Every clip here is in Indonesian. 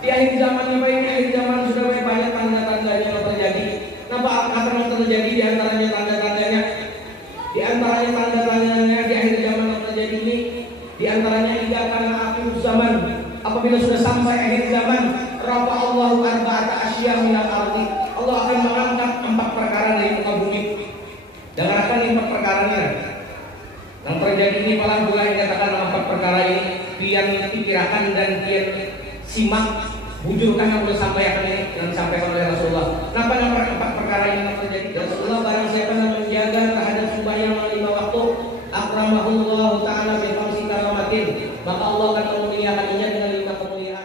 Di akhir zaman apa ini? Akhir zaman sudah banyak tanda-tandanya yang terjadi. Kenapa akan terjadi di antaranya tanda-tandanya? Di antaranya tanda-tandanya di akhir zaman yang terjadi ini, di antaranya hingga karena akhir zaman, apabila sudah sampai akhir zaman, rafa Allahu arba'ata asya minal ardi. Allah akan mengangkat 4 perkara dari muka bumi. Dengarkan 4 perkaranya. Yang terjadi ini malah pula yang katakan 4 perkara ini, pian pikirkan dan pian simak, bujurkan yang boleh sampaikan ini yang disampaikan oleh Rasulullah. Kenapa 4 perkara ini yang terjadi? Rasulullah barang siapa yang menjaga terhadap sembahyang 5 waktu, akramahullahu ta'ala bi khamsi karamatin, maka Allah akan memuliakannya dengan 5 kemuliaan.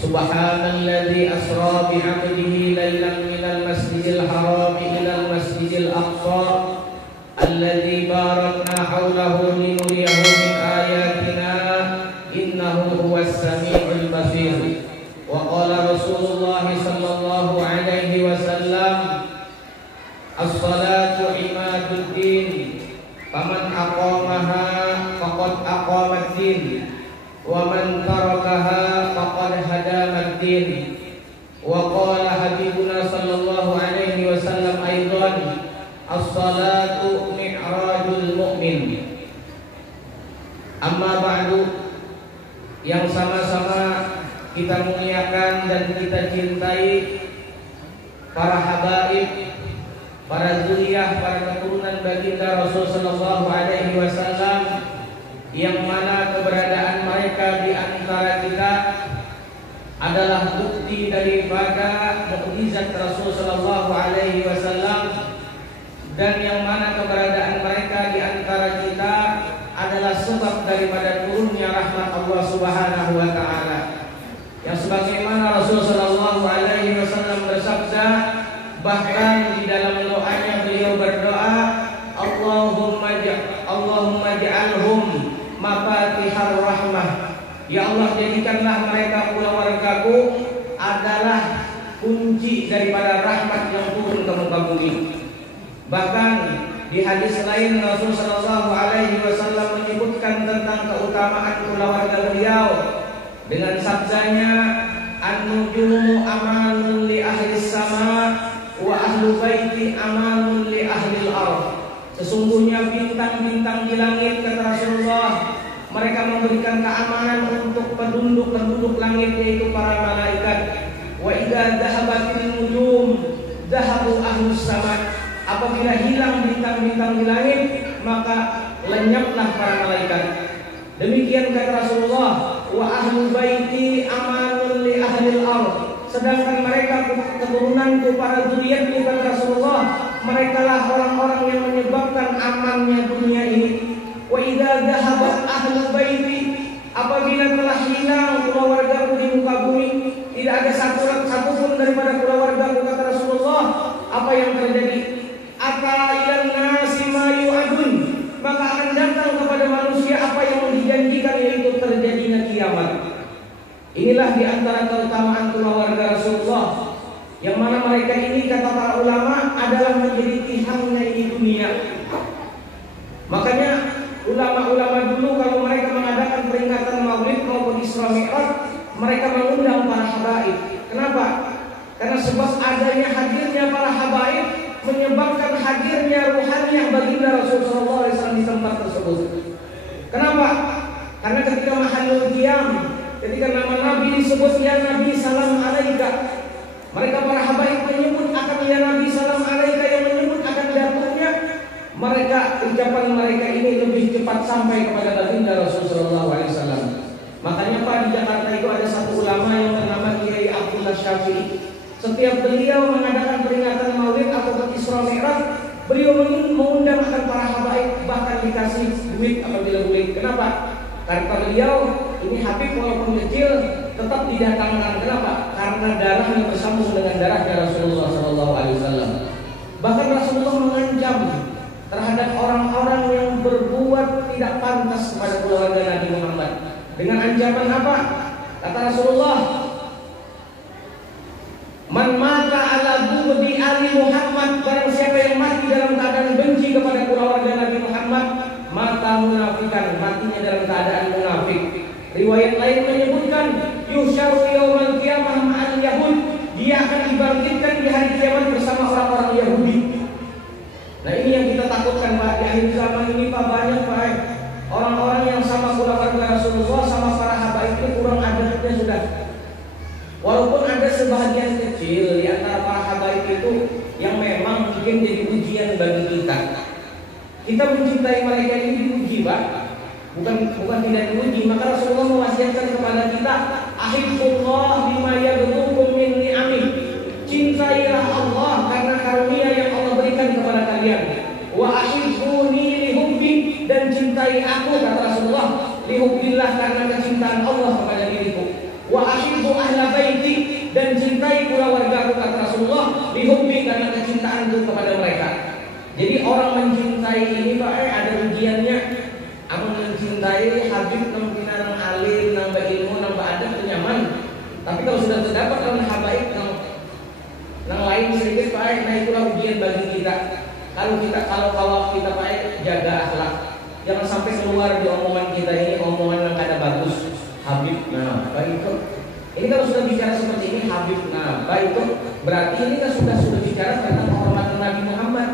Subhanalladzi asra bi 'abdihi lailan minal masjidil haram ilal masjidil aqsa alladzi barakna haulahu linuriyahu min ayatina innahu huwas samiul basir. Wa qala Rasulullah sallallahu alaihi wasallam, as-salatu imaduddin faman aqamaha faqad aqamad-din wa man tarakaha faqad hadamad-din. Wa qala habibuna sallallahu alaihi wasallam aidan, as-salatu mi'rajul mu'min. Amma ba'du, yang sama-sama kita muliakan dan kita cintai para habaib, para zuriyah, para keturunan baginda Rasul sallallahu alaihi wasallam, yang mana keberadaan mereka di antara kita adalah bukti daripada mukjizat Rasul sallallahu alaihi wasallam, dan yang mana keberadaan mereka di antara kita adalah sebab daripada turunnya rahmat Allah Subhanahu wa taala. Yang sebagaimana Rasul sallallahu alaihi wasallam bersabda, bahkan di dalam doanya beliau berdoa, Allahumma ja'alhum mafatihar rahmah. Ya Allah, jadikanlah mereka keluargaku adalah kunci daripada rahmat yang turun ke muka bumi. Bahkan di hadis lain Rasul sallallahu alaihi wasallam menyebutkan tentang keutamaan keluarga beliau dengan sabdanya, an-nujumu amanun li ahli sama wa ahlu baiti amanun li ahli al-ard. Sesungguhnya bintang-bintang di langit, kata Rasulullah, mereka memberikan keamanan untuk penduduk langit, yaitu para malaikat. Wa idza dhahabatil nujum dhahabu ahlus sama. Apabila hilang bintang-bintang di langit, maka lenyaplah para malaikat. Demikian kata Rasulullah, wa ahlu baiti amanun li ahlil ard. Sedangkan mereka keturunanku, para zuriatku, kata Rasulullah, merekalah orang-orang yang menyebabkan amannya dunia ini. Wa idza dhahabat ahlu baiti, apabila telah hilang keluargaku di muka bumi, tidak ada satu pun daripada keluargaku, kata Rasulullah, apa yang terjadi? Ata ilan nasi ma yu'adun, maka akan datang kepada manusia apa yang dijanjikan, yaitu terjadinya kiamat. Inilah di antara keutamaan keluarga Rasulullah, yang mana mereka ini, kata para ulama, adalah menjadi tiangnya ini dunia. Makanya ulama-ulama dulu kalau mereka mengadakan peringatan Maulid maupun Isra Mi'raj, mereka mengundang para habaib. Kenapa? Karena sebab adanya hadirnya para habaib menyebabkan hadirnya ruhaniah baginda Rasul sallallahu alaihi wasallam di tempat tersebut. Kenapa? Karena ketika mahallul qiyam, ketika nama Nabi disebut, ya Nabi salam alaika, mereka para habaib menyebut akan ya Nabi salam alaika, yang menyebut akan jatuhnya mereka, ucapan mereka ini lebih cepat sampai kepada baginda Rasul sallallahu alaihi wasallam. Makanya Pak, di Jakarta itu ada satu ulama yang bernama Kiai Abdullah Syafi'i. Setiap beliau mengadakan peringatan Maulid atau Isra Mi'raj, beliau mengundang akan para habaib, bahkan dikasih duit apabila boleh. Kenapa? Karena beliau ini Habib walaupun kecil tetap didatangkan. Kenapa? Karena darahnya bersambung dengan darahnya Rasulullah sallallahu alaihi wasallam. Bahkan Rasulullah mengancam terhadap orang-orang yang berbuat tidak pantas kepada keluarga Nabi Muhammad. Dengan ancaman apa? Kata Rasulullah, "Man mata ala bughdi ali Muhammad," barang siapa yang mati dalam keadaan benci kepada keluarga Nabi Muhammad, mata munafikan, matinya dalam keadaan munafik. Riwayat lain menyebutkan, "Yusyaru yaumal qiyamah ma'al yahud," dia akan dibangkitkan di hari kiamat bersama orang-orang Yahudi. Nah, ini yang kita takutkan, Pak. Di akhir zaman ini, Pak, banyak, Pak, orang-orang yang sama keluarga Rasulullah, sama para habaib ini kurang adabnya sudah. Walaupun ada sebahagian kecil di antara para habaib itu yang memang mungkin jadi ujian bagi kita. Kita mencintai mereka ini diuji, Pak. Bukan tidak diuji. Maka Rasulullah mewasiatkan kepada kita, "Ahibbullah bima yaghdukum min ni'amih." Cintailah Allah karena karunia yang Allah berikan kepada kalian. Wa ahibbuni lihubbi, dan cintai aku, kata Rasulullah, lihubbillah, karena kecintaan Allah kepada diriku. Wa ahibbu ahla baiti, dan cintai keluargaku, kata Rasulullah, lihubbi, karena kecintaanku kepada mereka. Jadi orang mencintai ini, Pak, ada ujiannya. Amun mencintai Habib nang pinarang alim, nambah ilmu, nambah adab, itu nyaman. Tapi kalau sudah terdapat dalam habaib nang lain sedikit, Pak, nah itulah ujian bagi kita. Kalau kita Pak, jaga akhlak. Jangan sampai keluar di omongan kita ini omongan yang kada bagus. Habib, nah baik itu. Ini kalau sudah bicara seperti ini, Habib, nah baik itu. Berarti ini kan sudah bicara tentang kehormatan Nabi Muhammad.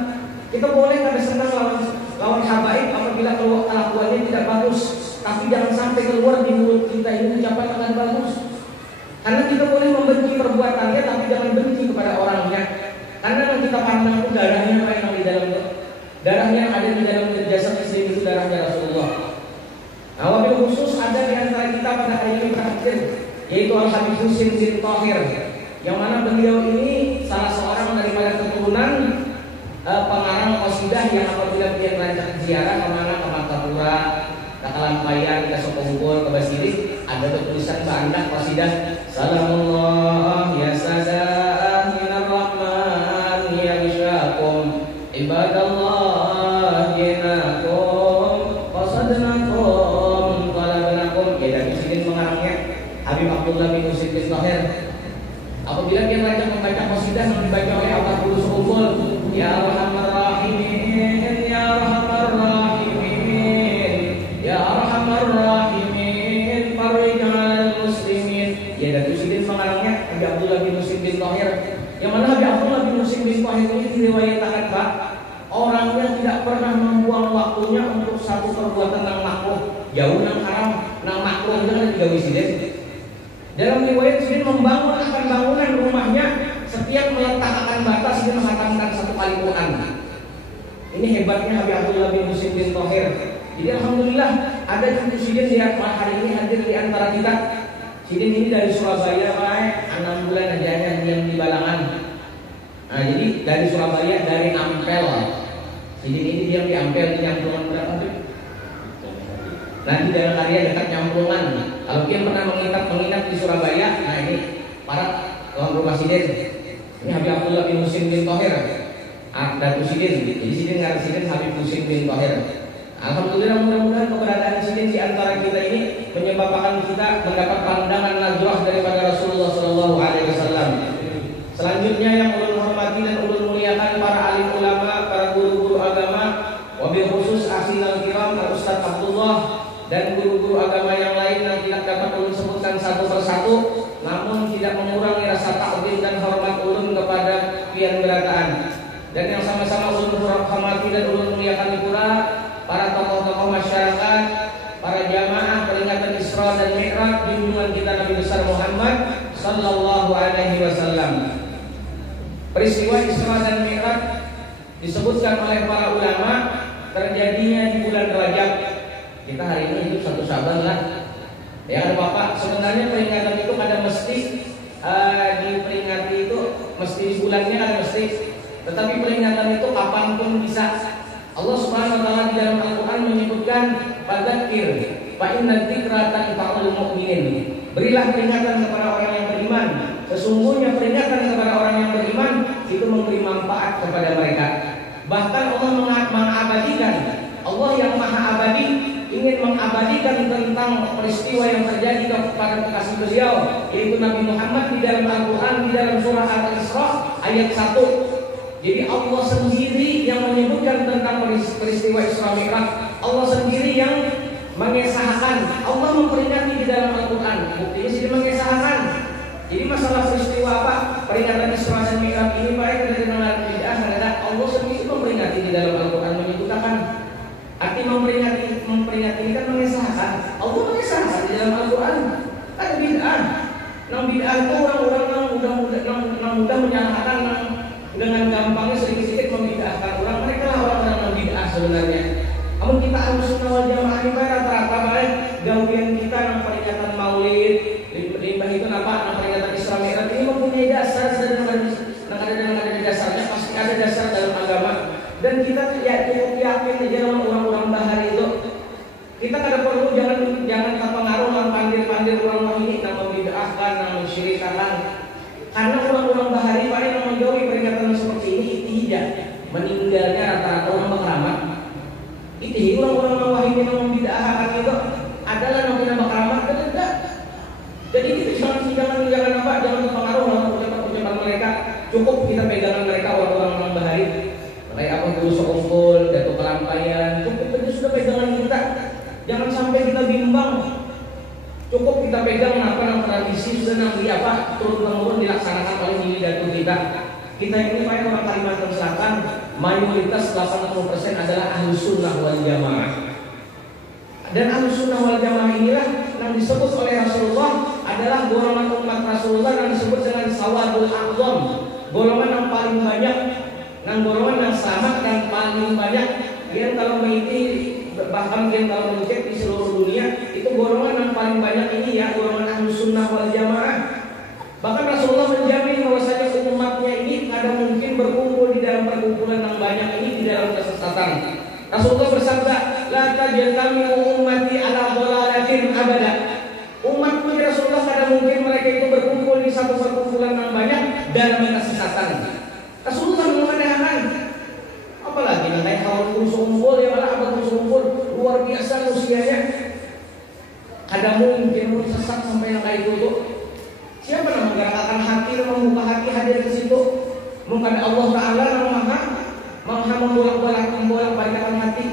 Kita boleh kada senang lawan habaib apabila kelakuannya tidak bagus, tapi jangan sampai keluar di mulut kita ini ucapan dengan bagus. Karena kita boleh membenci perbuatannya, tapi jangan benci kepada orangnya. Karena yang kita pandang itu darahnya apa yang di dalam itu. Darahnya yang ada di dalam jasad Muslim itu darahnya Rasulullah. Nah, wabil khusus ada di antara kita pada hari ini terakhir, yaitu Al-Habib Husin bin Thahir, yang mana beliau ini salah seorang daripada keturunan pengarang qasidah yang apabila dia merancang ziarah kemana, ke Martapura, ke Kalampayan, ke Sokongkul, ke Basiris, ada tulisan banyak qasidah, "Salamullah ya sadah minar rahman ya isyakum ibadallah dinakum qasadnakum talabnakum." Ya, dari sini pengarangnya Habib Abdullah bin Husin bin Thahir. Apabila dia membaca qasidah yang dibaca oleh Allah Guru Sokongkul, "Ya Arhamar Rahimin, Ya Arhamar Rahimin, Ya Arhamar Rahimin, farij 'alal muslimin." Ya, dari sini pengarangnya Habib Abdullah bin Husin bin Thahir. Yang mana Habib Abdullah bin Husin bin Thahir ini diriwayatkan, Pak, orangnya tidak pernah membuang waktunya untuk satu perbuatan yang makruh, jauh yang haram, yang makruh itu kan juga wisiden. Dalam riwayat Sidin membangun akan bangunan rumahnya, setiap meletakkan batas dia mengatakan satu kali Quran. Ini hebatnya Habib Abdullah bin Husin bin Thahir. Jadi alhamdulillah ada cucu Sidin di hari ini hadir di antara kita. Sidin ini dari Surabaya, Pak, 6 bulan aja diam di Balangan. Nah, jadi dari Surabaya, dari Ampel. Sidin ini diam di Ampel, di Nyamplungan berapa tuh? Nanti dalam area dekat Nyamplungan. Kalau dia pernah menginap di Surabaya, nah ini para tuan rumah Sidin. Ini Habib Abdullah bin Husin bin Thahir. Datu Sidin. Jadi Sidin ngarang Sidin Habib Husin bin Thahir. Alhamdulillah, mudah-mudahan keberadaan Sidin di antara kita ini menyebabkan kita mendapat pandangan nazrah daripada Rasulullah SAW. Selanjutnya yang ulul hormati dan ulul muliakan para alim ulama, para guru-guru agama, wabil khusus asinal kiram Al-Ustaz Abdullah, dan guru-guru agama yang lain yang tidak dapat ulun sebutkan satu persatu, namun tidak mengurangi rasa takzim dan hormat ulun kepada pian berataan. Dan yang sama-sama ulun hormati dan ulun muliakan pula para tokoh-tokoh masyarakat, para jamaah peringatan Isra dan Mi'raj junjungan kita Nabi besar Muhammad sallallahu alaihi wasallam. Peristiwa Isra dan Mi'raj disebutkan oleh para ulama terjadinya di bulan Rajab. Kita hari ini hidup 1 Syaban lah. Ya kan Bapak, sebenarnya peringatan itu ada mesti diperingati itu mesti di bulannya ada mesti. Tetapi peringatan itu kapanpun bisa. Allah Subhanahu wa taala di dalam Al-Qur'an menyebutkan fadzakir fa inna dzikra tanfa'ul mu'minin. Berilah peringatan kepada orang yang beriman. Sesungguhnya peringatan kepada orang yang beriman itu memberi manfaat kepada mereka. Bahkan Allah mengabadikan tentang peristiwa yang terjadi kepada kekasih beliau, yaitu Nabi Muhammad di dalam Al-Quran, di dalam surah Al-Isra ayat 1. Jadi Allah sendiri yang menyebutkan tentang peristiwa Isra Mi'raj. Allah sendiri yang mengesahkan. Allah memperingati di dalam Al-Quran. Buktinya sih mengesahkan. Jadi masalah peristiwa apa? Peringatan Isra dan Mi'raj ini baik dari dengan bid'ah adalah Allah sendiri memperingati di dalam Al-Quran menyebutkan. Arti memperingati ini kan mengesahkan. Allah mengesahkan di dalam Al-Quran. Ada bid'ah. Nang bid'ah itu orang-orang yang mudah menyalahkan dengan gampangnya sedikit-sedikit membid'ahkan orang. Mereka lah orang-orang yang bid'ah sebenarnya. Namun kita Ahlussunnah wal Jamaah ini rata-rata baik gawean kita nang peringatan Maulid, limbah itu apa? Nang peringatan Isra Mi'raj ini mempunyai dasar dan ada dasarnya, pasti ada dasar dalam agama. Dan kita cukup yakin aja sama orang-orang bahar itu. Kita kada perlu jangan terpengaruh dengan pandir-pandir orang ini yang membid'ahkan, yang mensyirikkan. Karena orang-orang bahari paling yang menjauhi peringatan seperti ini tidak meninggalnya rata-rata orang berkeramat. Itu orang-orang wahid yang membid'ahkan itu adalah yang berkeramat dan tidak. Jadi kita jangan terpengaruh dengan ucapan mereka. Cukup kita pegangan mereka orang-orang bahari. Kayak apa dulu sekumpul, jatuh kelampaian, cukup itu sudah pegangan kita. Jangan sampai kita bimbang. Cukup kita pegang apa yang tradisi sudah nanti apa turun-temurun dilaksanakan oleh diri dan kita. Kita ini orang Kalimantan Selatan mayoritas 80% adalah Ahlussunnah wal Jamaah. Dan Ahlussunnah wal Jamaah inilah yang disebut oleh Rasulullah adalah golongan umat Rasulullah yang disebut dengan Sawadul A'zam, golongan yang paling banyak. Golongan yang selamat dan paling banyak. Yang kalau mengikuti bahkan yang kalau mengecek di seluruh dunia itu golongan yang paling banyak ini ya golongan Ahlussunnah wal Jamaah. Bahkan Rasulullah menjamin bahwasanya umatnya ini ada mungkin berkumpul di dalam perkumpulan yang banyak ini di dalam kesesatan. Rasulullah bersabda, la tajtami'u ummati ala dhalalatin abada. Umatku Rasulullah ada mungkin mereka itu berkumpul di satu perkumpulan yang banyak dalam kesesatan. Rasulullah mengatakan, apalagi nanti kalau kumpul ya malah apa kumpul luar biasa usianya. Ada mungkin sesat sampai yang kayak itu. Siapa yang menggerakkan hati, membuka hati hadir ke situ? Mungkin Allah Taala yang maha membolak-balikan hati.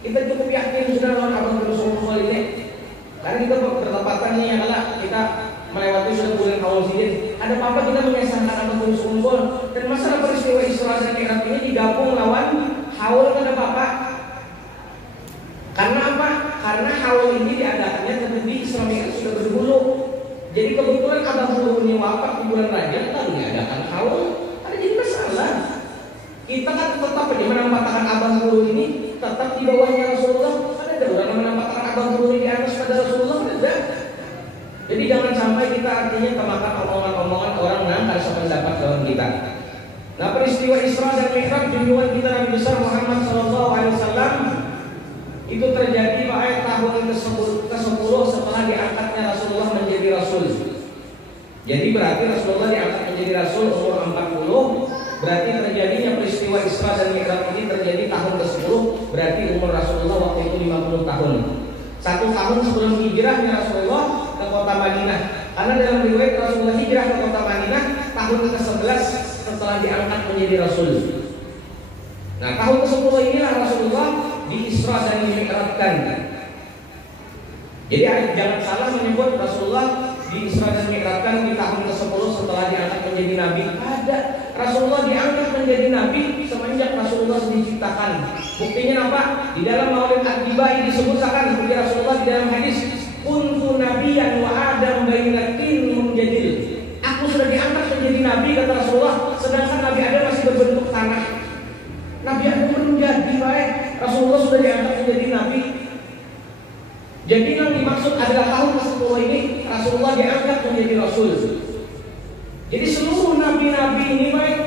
Kita cukup yakin sudah lawan abang kumpul ini. Karena kita bertepatan nih yang kalah kita melewati sudah bulan awal sidin. Ada apa kita mengesahkan abang kumpul? Dan masalah peristiwa Isra dan Mi'raj ini digabung lawan haul pada bapak. Karena apa? Karena haul ini diadakannya tetapi Isra Mi'raj sudah berdahulu. Jadi kebetulan abang guru ini wafat di bulan Rajab lalu diadakan haul. Ada jadi masalah. Kita kan tetap aja menampakkan abang guru ini tetap di bawahnya Rasulullah. Ada orang yang menampakkan abang guru ini di atas pada Rasulullah ada. Jadi jangan sampai kita artinya kemakan omongan-omongan orang yang harus pendapat dalam kita. Nah peristiwa Isra dan Mi'raj junjungan kita Nabi besar Muhammad SAW itu terjadi pada tahun ke-10 setelah diangkatnya Rasulullah menjadi Rasul. Jadi berarti Rasulullah diangkat menjadi Rasul umur 40. Berarti terjadinya peristiwa Isra dan Mi'raj ini terjadi tahun ke-10. Berarti umur Rasulullah waktu itu 50 tahun. 1 tahun sebelum hijrahnya Rasulullah ke kota Madinah. Karena dalam riwayat Rasulullah hijrah ke kota Madinah tahun ke-11 setelah diangkat menjadi Rasul. Nah tahun ke-10 inilah Rasulullah di-Isra dan Mi'rajkan. Jadi jangan salah menyebut Rasulullah di-Isra dan Mi'rajkan di tahun ke-10 setelah diangkat menjadi Nabi. Ada Rasulullah diangkat menjadi Nabi semenjak Rasulullah diciptakan. Buktinya apa? Di dalam Maulid Ad-Dibai disebutkan seperti Rasulullah di dalam hadis, kuntu nabiyan wa adam bainatin munjadil. Aku sudah diangkat menjadi Nabi kata Rasulullah, sedangkan Nabi Adam masih berbentuk tanah. Nabi Adam belum jadi baik, Rasulullah sudah diangkat menjadi Nabi. Jadi yang dimaksud adalah tahun ke-10 ini Rasulullah diangkat menjadi Rasul. Jadi seluruh nabi-nabi ini baik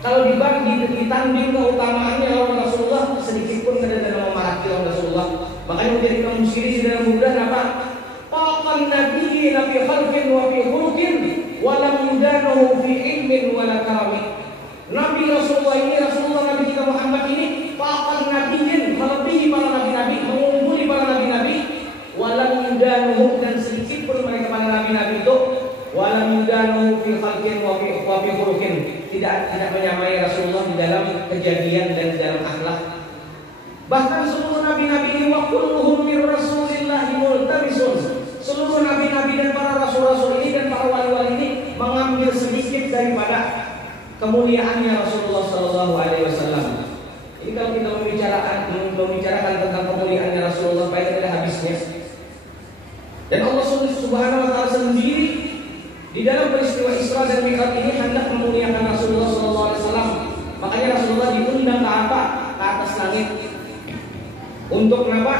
kalau ditanding keutamaannya oleh Rasulullah sedikit pun tidak ada memahati oleh Rasulullah. Makanya menjadi kaum muslimin di dalam bulan apa? Faqan nabiyyi nabi khalqin wa fi khuluqin wa lam yudanahu fi ilmin wa la karami. Nabi Rasulullah ini Rasulullah Nabi kita Muhammad ini faqan nabiyyin melebihi para nabi-nabi, mengungguli para nabi-nabi, wa lam yudanahu Bahkan seluruh nabi-nabi ini wa kulluhum min Rasulillahi multabisun. Seluruh nabi-nabi dan para rasul-rasul ini dan para wali-wali ini mengambil sedikit daripada kemuliaannya Rasulullah sallallahu alaihi wasallam. Ini kalau kita membicarakan tentang kemuliaannya Rasulullah baik tidak habisnya. Dan Allah Subhanahu wa taala sendiri di dalam peristiwa Isra dan Mi'raj ini hendak memuliakan Rasulullah sallallahu alaihi wasallam. Makanya Rasulullah diundang ke apa? Ke atas langit. Untuk kenapa?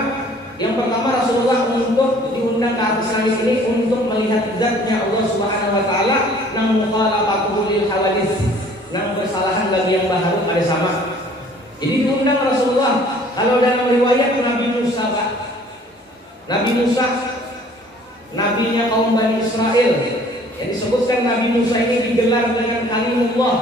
Yang pertama Rasulullah untuk diundang ke atas langit ini untuk melihat zatnya Allah Subhanahu wa taala, nang mukhalafatuhu lil hawadits, nang bersalahan bagi yang baharu ada sama. Jadi diundang Rasulullah. Kalau dalam riwayat Nabi Musa, Pak, Nabi Musa, nabinya kaum Bani Israel, yang disebutkan Nabi Musa ini digelar dengan kalimullah.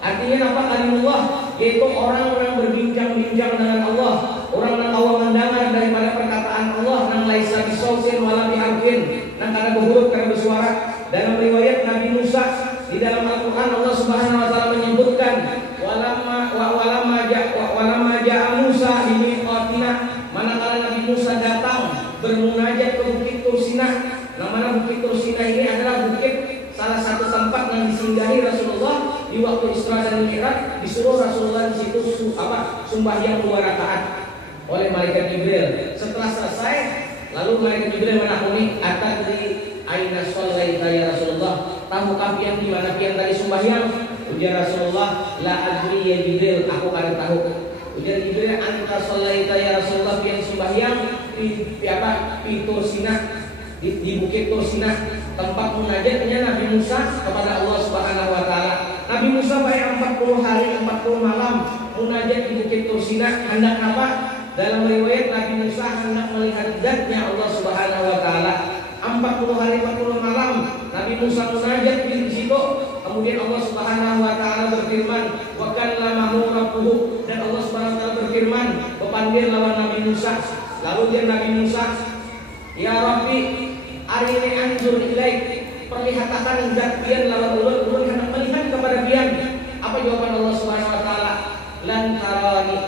Artinya apa kalimullah? Yaitu orang-orang berbincang-bincang dengan Allah, orang yang tahu mendengar daripada perkataan Allah, yang laisa bisautin wala biharfin, yang karena berhuruf karena bersuara. Dalam riwayat Nabi Musa di dalam Al-Quran Allah Subhanahu wa taala menyebutkan walamma ja'a Musa limiqatina, manakala Nabi Musa datang bermunajat ke Bukit Tursinah. Namanya Bukit Tursinah ini adalah bukit salah satu tempat yang disinggahi Rasulullah di waktu Isra dan Mi'raj. Disuruh Rasulullah di situ sembahyang 2 rakaat oleh malaikat Jibril. Setelah selesai, lalu malaikat Jibril menakuni, "Atadri aina shallaita ya Rasulullah?" Tahukah pian di mana pian tadi sembahyang? Ujar Rasulullah, "La adri ya Jibril, aku kada tahu." Ujar Jibril, "Anta shallaita ya Rasulullah, pian sembahyang di Tursinah, di Bukit Tursinah, tempat munajatnya Nabi Musa kepada Allah Subhanahu wa taala." Nabi Musa bayar 40 hari 40 malam munajat di Bukit Tursinah. Hendak apa? Dalam riwayat Nabi Musa hendak melihat zatnya Allah Subhanahu wa taala. 40 hari 40 malam Nabi Musa munajat di situ. Kemudian Allah Subhanahu wa taala berfirman, "Wa kallamahu rabbuhu," dan Allah Subhanahu wa taala berfirman, "Bepanggil lawan Nabi Musa." Lalu dia Nabi Musa, "Ya Rabbi, arini anzur ilaik." Perlihatkan zat pian lawan ulun hendak melihat kepada pian. Apa jawaban Allah Subhanahu wa taala? Lan tarani,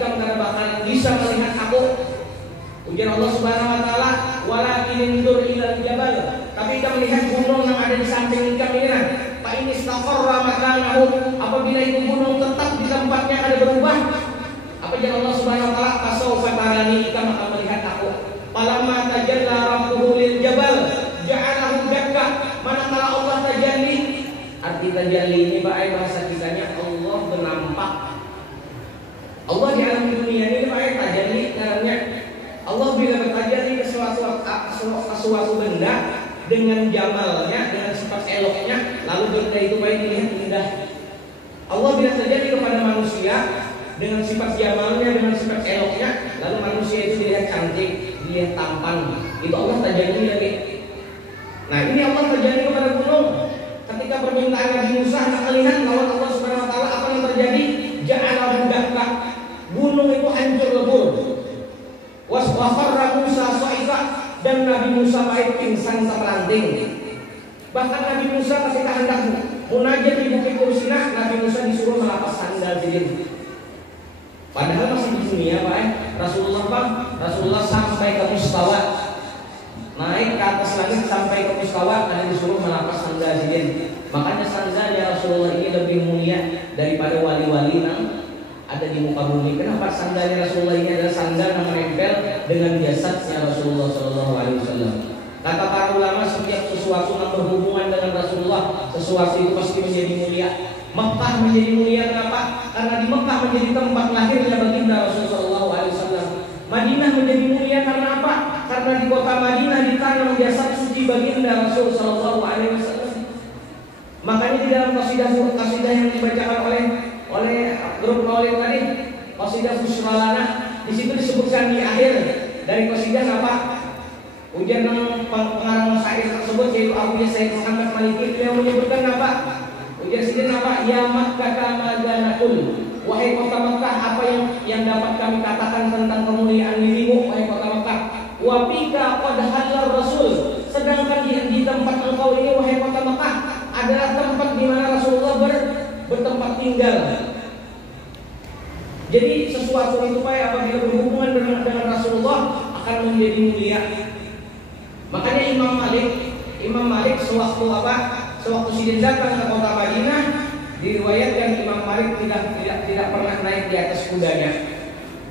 kamu kada bakal bisa melihat aku. Ujar Allah Subhanahu wa taala, "Walakin indur ilal jabal." Tapi kita melihat gunung yang ada di samping kita ini. Fa ini istaqarra makanahu, apabila itu gunung tetap di tempatnya ada berubah. Apa jawaban Allah Subhanahu wa taala? "Fasawfa tarani, kamu akan melihat aku." Falamma tajalla rabbuhu lil jabal ja'alahu dakka. Manakala Allah tajalli, arti tajalli ini bahasa kitanya Allah bernampak. Allah di alam dunia ini tajalli namanya. Allah bila bertajalli ke suatu benda dengan jamalnya, dengan sifat eloknya, lalu benda itu baik dilihat indah. Allah bila tajalli kepada manusia dengan sifat jamalnya, dengan sifat eloknya, lalu manusia itu dilihat cantik, dilihat tampan. Itu Allah tajalli lagi. Nah, ini Allah terjadi kepada gunung. Ketika permintaan Nabi Musa hendak melihat lawan Allah Subhanahu wa taala, apa yang terjadi? Ja'alahu dakka. Gunung itu hancur lebur. Wasfarra Musa sa'iqa, dan Nabi Musa baik pingsan terpelanting. Bahkan Nabi Musa ketika hendak munajat di Bukit Tursinah, Nabi Musa disuruh melepas sandal jilid. Padahal masih di dunia, Pak. Rasulullah sampai ke mustawa, naik ke atas langit sampai ke mustawa, dan disuruh melepas sandal jilid. Makanya sandalnya Rasulullah ini lebih mulia daripada wali-wali yang ada di muka bumi. Kenapa sandalnya Rasulullah ini adalah sandal yang menempel dengan jasadnya Rasulullah SAW. Kata para ulama, setiap sesuatu yang berhubungan dengan Rasulullah, sesuatu itu pasti menjadi mulia. Mekah menjadi mulia kenapa? Karena di Mekah menjadi tempat lahirnya baginda Rasulullah SAW. Madinah menjadi mulia karena apa? Karena di kota Madinah ditanam jasad suci baginda Rasulullah SAW. Makanya di dalam kasidah yang dibacakan oleh grup maulid tadi, qasidah Busralana, di situ disebutkan di akhir dari qasidah apa? Ujian pengarang syair tersebut yaitu Abu Sayyid Muhammad Maliki, beliau menyebutkan apa? Ujian sini apa? Ya Makkah kama zanakul, wahai kota Makkah, apa yang dapat kami katakan tentang kemuliaan dirimu, wahai kota Makkah? Wa bika qad halal Rasul, sedangkan di tempat engkau ini, wahai kota Makkah, adalah tempat di mana Rasulullah bertempat tinggal. Jadi sesuatu itu Pak apabila berhubungan dengan Rasulullah akan menjadi mulia. Makanya Imam Malik sewaktu sidin datang ke kota Madinah, diriwayatkan Imam Malik tidak pernah naik di atas kudanya.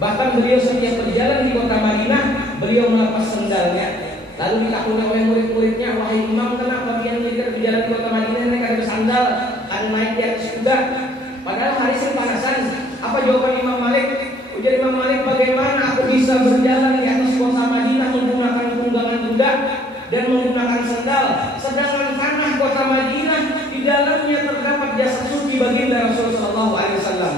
Bahkan beliau setiap berjalan di kota Madinah, beliau melepas sendalnya. Lalu ditakuni oleh murid-muridnya, wahai Imam, kenapa kalian tidak berjalan di kota Madinah naik ada sandal, ada naik di atas kuda? Padahal hari panasan. Apa jawaban Imam Malik? Ujar Imam Malik, bagaimana aku bisa berjalan di atas kota Madinah menggunakan tunggangan kuda dan menggunakan sandal, sedangkan tanah kota Madinah di dalamnya terdapat jasad suci baginda Rasulullah SAW.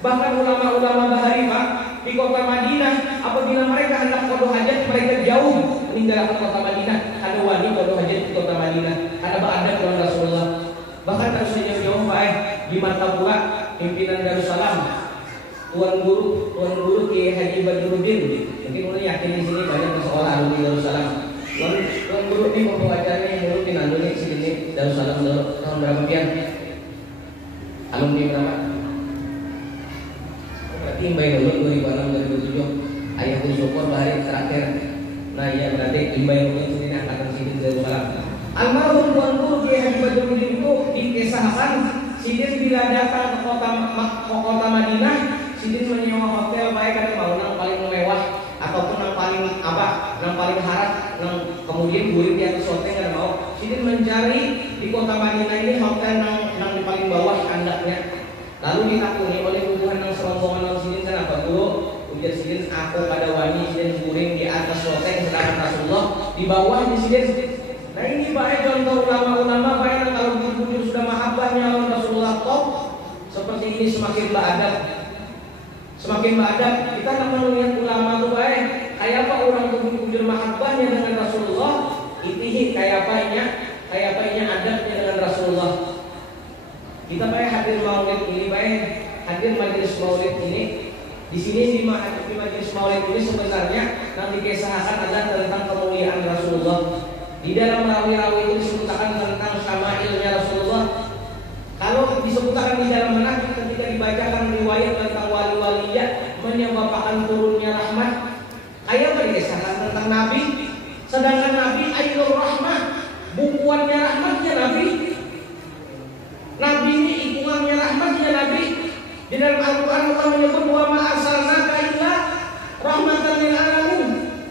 Bahkan ulama-ulama bahari Pak di kota Madinah, apabila mereka hendak qada hajat, mereka jauh meninggalkan kota Madinah. Ada wani qada hajat di kota Madinah, ada beradab dengan Rasulullah. Bahkan harus jauh-jauh Pak di Martapura, pimpinan Darussalam, Tuan Guru Kiai Haji Badruddin. Mungkin mulai yakin di sini banyak sekolah alumni Darussalam. Tuan Guru ini membawa acaranya yang dulu pinandu nih sini Darussalam tahun berapa pian? Alumni berapa? Berarti imbai dulu 2006 2007. Ayah pun syukur bahari terakhir. Nah iya berarti imbai dulu sini angkatan sini Darussalam. Almarhum Tuan Guru Kiai Haji Badruddin itu dikisahkan sidin bila datang ke kota Madinah, sidin menyewa hotel baik ada mau nang paling mewah ataupun nang paling harap, kemudian murid di atas hotel ada mau. Sidin mencari di kota Madinah ini hotel nang di paling bawah kandaknya. Lalu ditakuni oleh hubungan nang serombongan nang sidin, kenapa dulu? Ujar sidin, aku pada wani sidin guring di atas hotel sedangkan Rasulullah di bawah di sidin. Nah ini baik contoh ulama-ulama baik kalau bujur sudah mahabbahnya lawan Rasulullah top seperti ini semakin beradab. Kita akan melihat ulama itu baik kayak apa orang bujur mahabbahnya dengan Rasulullah, itihi kayak apanya adabnya dengan Rasulullah. Kita baik hadir maulid ini hadir majelis maulid ini. Di sini di majelis maulid ini sebenarnya yang dikisahkan adalah tentang kemuliaan Rasulullah. Di dalam rawi-rawi itu disebutkan tentang syama'ilnya Rasulullah. Kalau disebutkan di dalam manaqib ketika dibacakan riwayat tentang wali-waliyah menyebabkan turunnya rahmat, kayak apa dikisahkan tentang Nabi? Sedangkan Nabi Ainur Rahmah, bukuannya rahmatnya Nabi. Nabi ini ikungannya rahmatnya Nabi. Di dalam Al-Quran Allah menyebut wa ma arsalnaka illa rahmatan lil alamin.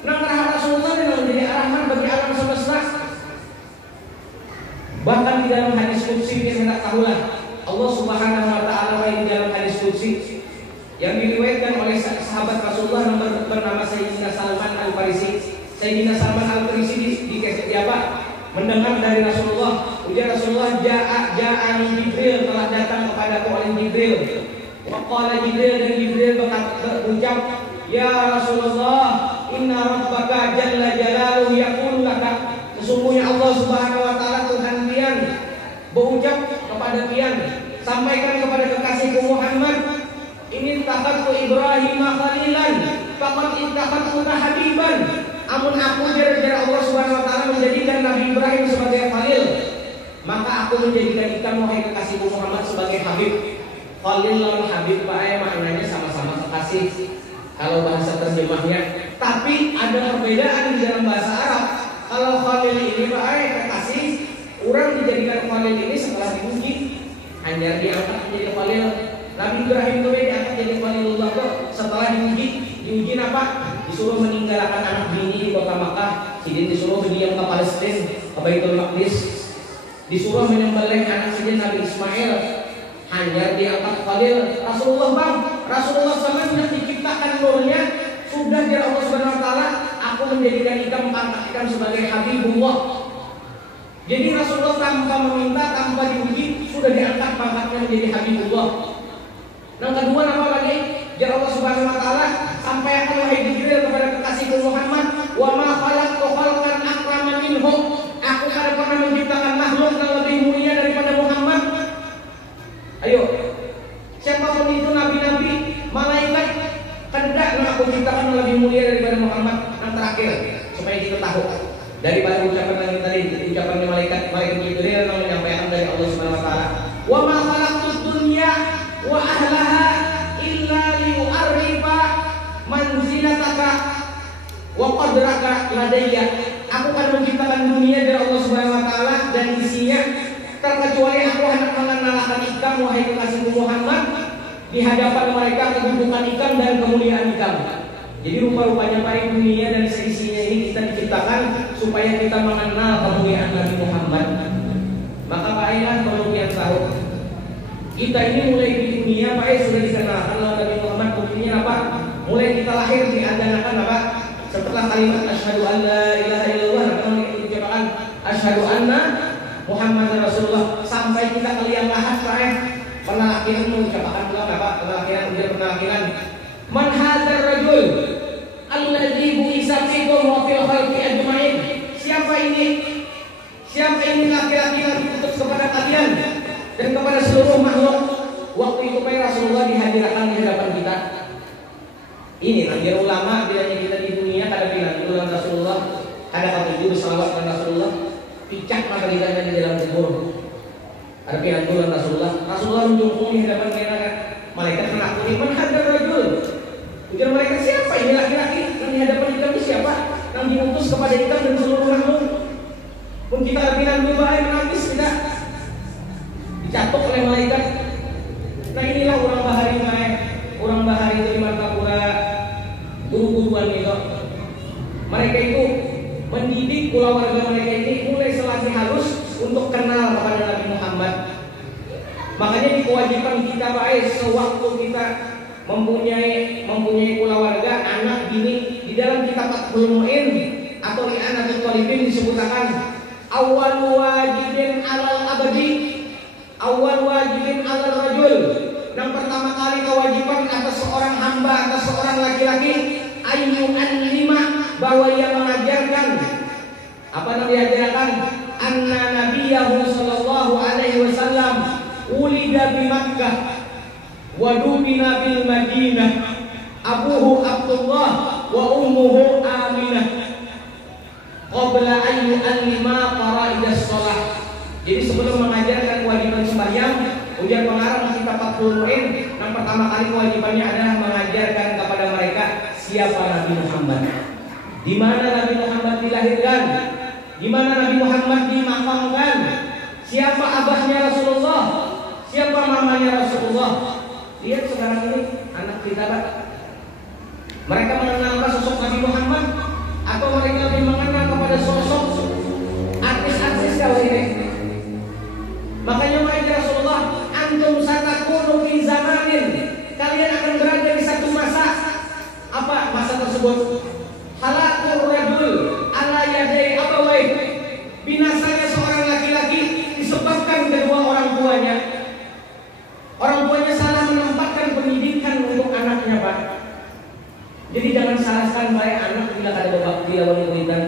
Nang Rasulullah yang menjadi rahmat bagi alam semesta. Bahkan di dalam hadis qudsi kita hendak tahulah Allah Subhanahu wa taala di dalam hadis qudsi yang diriwayatkan oleh sahabat Rasulullah yang bernama Sayyidina Salman Al-Farisi. Sayyidina Salman Al-Farisi di apa? Mendengar dari Rasulullah, ujar Rasulullah, ja'ani Jibril, telah datang kepadaku oleh Jibril. Waqala Jibril, dan Jibril berucap, ya Rasulullah, inna rabbaka jalla jalaluhu yaqulu laka, sesungguhnya Allah Subhanahu wa taala Tuhan pian berucap kepada pian, sampaikan kepada kekasihku Muhammad, ini takhadtu Ibrahim khalilan faqad ittakhadtu habiban. Amun aku jara-jara Allah Subhanahu wa taala menjadikan Nabi Ibrahim sebagai khalil, maka aku menjadikan kita wahai kekasihku Muhammad sebagai habib. Khalil lawan habib Pak maknanya sama-sama kekasih kalau bahasa terjemahnya. Tapi ada perbedaan di dalam bahasa Arab. Kalau khalil ini Pak kekasih, orang dijadikan khalil ini setelah diuji, hanya diangkat menjadi khalil. Nabi Ibrahim itu diangkat jadi khalilullah kok setelah diuji apa? Disuruh meninggalkan anak bini di kota Makkah, sidin disuruh diam ke Palestina, ke Baitul Maqdis, disuruh menyembelih anak sidin Nabi Ismail, hanya diangkat khalil. Rasulullah SAW sudah diciptakan nurnya, sudah dari Allah Subhanahu wa taala, aku menjadikan kita mengangkatkan sebagai Habibullah. Jadi Rasulullah tanpa meminta, tanpa diuji, sudah diangkat pangkatnya menjadi Habibullah. Yang kedua apa lagi? Ya Allah Subhanahu wa taala sampaikan wahai Jibril kepada kekasihku Muhammad, wa ma khalaqtu khalqan akrama minhum. Aku tidak pernah menciptakan makhluk yang lebih mulia daripada Muhammad. Ayo, siapapun itu nabi-nabi, malaikat, hendak aku ciptakan yang lebih mulia daripada Muhammad. Yang terakhir, supaya kita tahu daripada ucapan yang tadi, ucapan malaikat Jibril yang menyampaikan dari Allah Subhanahu wa taala, wa ma khalaqtud dunya wa ahlaha illa adraka ladayya, aku akan menciptakan dunia dari Allah Subhanahu wa taala dan isinya, terkecuali aku hendak mengenalkan ikam wahai kekasihku Muhammad di hadapan mereka kedudukan ikam dan kemuliaan ikam. Jadi rupa-rupanya pada dunia dan seisinya ini kita diciptakan supaya kita mengenal kemuliaan Nabi Muhammad. Maka Pak Ayah perlu kian tahu, kita ini mulai di dunia Pak Ayah sudah dikenalkan oleh Nabi Muhammad. Buktinya apa? Mulai kita lahir diadanakan apa? Setelah kalimat asyhadu an la ilaha illallah, maka diucapkan asyhadu anna Muhammad Rasulullah, sampai kita ke liang lahat Pak Ayah. Penalakiran mengucapkan pula apa? Penalakiran. Man hadzal rajul alladzi bu'itsa fikum wa fil khalqi ajma'in. Siapa ini? Siapa ini laki-laki yang diutus kepada kalian dan kepada seluruh makhluk? Waktu itu Rasulullah dihadirkan di hadapan kita. Ini nanti ulama bilanya kita di dunia kada bilang ulang Rasulullah, ada ketujuh salawat kepada Rasulullah, picak mata kita di dalam kubur. Ada bilang ulang Rasulullah menjungkung di hadapan mereka. Malaikat menakuni, man hadzal rajul. Ujar mereka, siapa ini laki-laki yang di hadapan kita itu siapa? Yang diutus kepada kita dan seluruh makhluk. Pun kita bilang bahaya menangis tidak dicatok oleh malaikat. Nah inilah orang bahari itu di Martapura, guru-guruan itu. Mereka itu mendidik pula warga mereka ini mulai selagi halus untuk kenal kepada Nabi Muhammad. Makanya di kewajiban kita baik sewaktu kita mempunyai pula warga anak bini, di dalam kitab Fathul Mu'in atau I'anatul Talibin disebutkan awal wajibin alal rajul. Yang pertama kali kewajiban atas seorang hamba, atas seorang laki-laki, ayyu'an lima, bahwa ia mengajarkan apa yang diajarkan, anna nabiyahu sallallahu alaihi wasallam ulida bi Makkah wa dubina bil Madinah, abuhu Abdullah wa ummuhu Aminah, qabla an yu'allima faraidas shalah. Jadi sebelum mengajarkan kewajiban sembahyang, ujar pengarang kitab Fathul Mu'in, yang pertama kali kewajibannya adalah mengajarkan kepada mereka siapa Nabi Muhammad, di mana Nabi Muhammad dilahirkan, di mana Nabi Muhammad dimakamkan, siapa abahnya Rasulullah, siapa mamanya Rasulullah. Lihat sekarang ini anak kita Pak, mereka mengenal sosok Nabi Muhammad atau mereka lebih mengenal kepada sosok artis-artis kau ini. Makanya wahai Rasulullah, antum satakunu fi zamanin, kalian akan berada di satu masa. Apa masa tersebut? Halakul rajul ala yadai abawai, binasanya seorang laki-laki disebabkan kedua orang tuanya. Orang tuanya salah menempatkan pendidikan untuk anaknya Pak. Jadi jangan salahkan baik anak bila ada bapak bila wanita.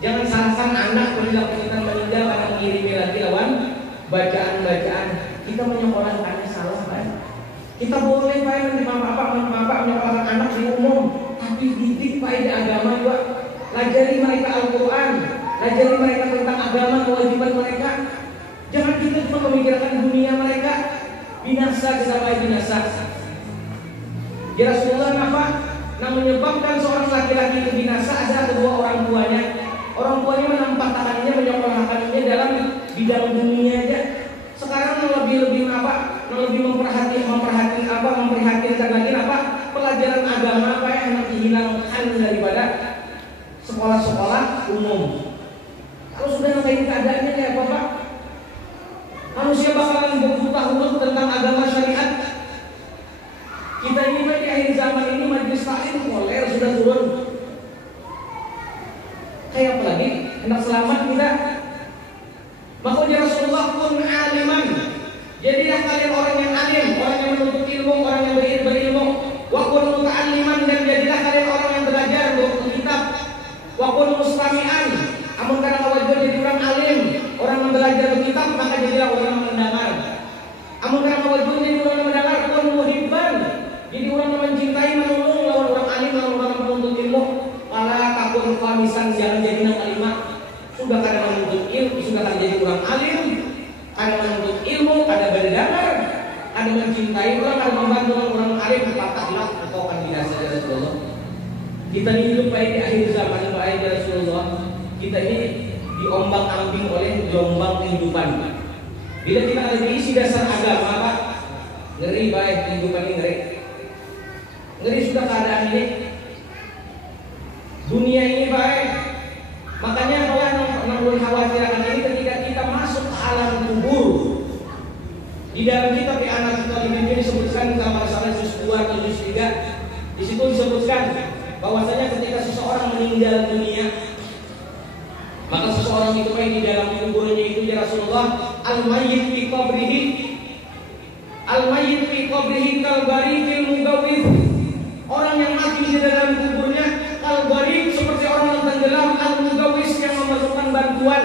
Jangan salahkan anak bila kita meninggal karena mengiringi lagi lawan bacaan-bacaan. Kita menyekolahkannya salah Pak. Kita boleh Pak nanti bapak menyekolahkan anak di umum, tapi didik Pak di agama juga. Lajari mereka Al-Quran, lajari mereka tentang agama, kewajiban mereka. Jangan kita cuma memikirkan dunia mereka. Binasa kita baik binasa. Ya Rasulullah apa? Yang menyebabkan seorang laki-laki itu binasa adalah kedua orang tuanya. Orang tuanya menempatkannya, menyekolahkannya dalam bidang dunia aja. Sekarang lebih apa? Lebih memprihatinkan lagi apa? Pelajaran agama apa yang dihilangkan daripada sekolah-sekolah umum. Kalau sudah kayak keadaannya kayak apa Pak? Manusia bakalan berbuta huruf tentang agama syariat. Kita ini di akhir zaman ini majelis taklim koler sudah turun. Kayak apa lagi? Hendak selamat kita. Makanya Rasulullah pun aliman. Jadilah kalian orang yang alim, orang yang menuntut ilmu, orang yang berilmu. Wa kun muta'alliman, dan jadilah kalian orang yang belajar buku kitab. Wa kun mustami'an. Amun kana wajib jadi orang alim, orang yang belajar kitab, maka jadilah orang yang mendengar. Amun kana wajib jadi orang yang mendengar, kun muhibban. Jadi orang yang mencintai Kita ini hidup baik di akhir zaman, baik ya Rasulullah. Kita ini diombang-ambing oleh gelombang kehidupan. Bila kita ada diisi dasar agama, apa? Ngeri baik kehidupan ini ngeri. Ngeri sudah keadaan ini. Dunia ini baik. Makanya orang khawatir akan ini ketika kita masuk ke alam kubur. Di dalam kitab anak kita disebutkan dalam masalah juz 2 atau juz 3. Di situ disebutkan bahwasanya ketika seseorang meninggal dunia, maka seseorang itu baik di dalam kuburnya itu ya Rasulullah, al-mayyit fi qabrihi kal-gharikil mugawwith. Orang yang mati di dalam kuburnya kal-gharik seperti orang yang tenggelam, al-mugawwis yang memerlukan bantuan,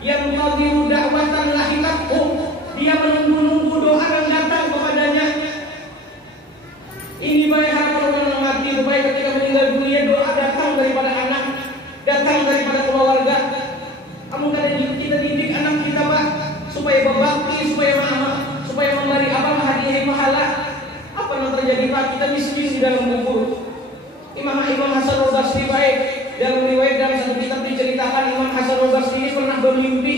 yang tadiru da'watan lahikathu, dia menunggu-nunggu doa yang datang kepadanya. Ini baik orang yang mati itu baik ketika meninggal dunia, doa datang daripada anak, datang daripada keluarga. Kamu kadang kita didik anak kita Pak, supaya berbakti, supaya memberi apa hadiah pahala. Apa yang terjadi Pak? Kita miskin di dalam kubur. Imam Hasan al-Basri baik dalam riwayat dalam satu kitab diceritakan Imam Hasan al-Basri ini pernah bermimpi.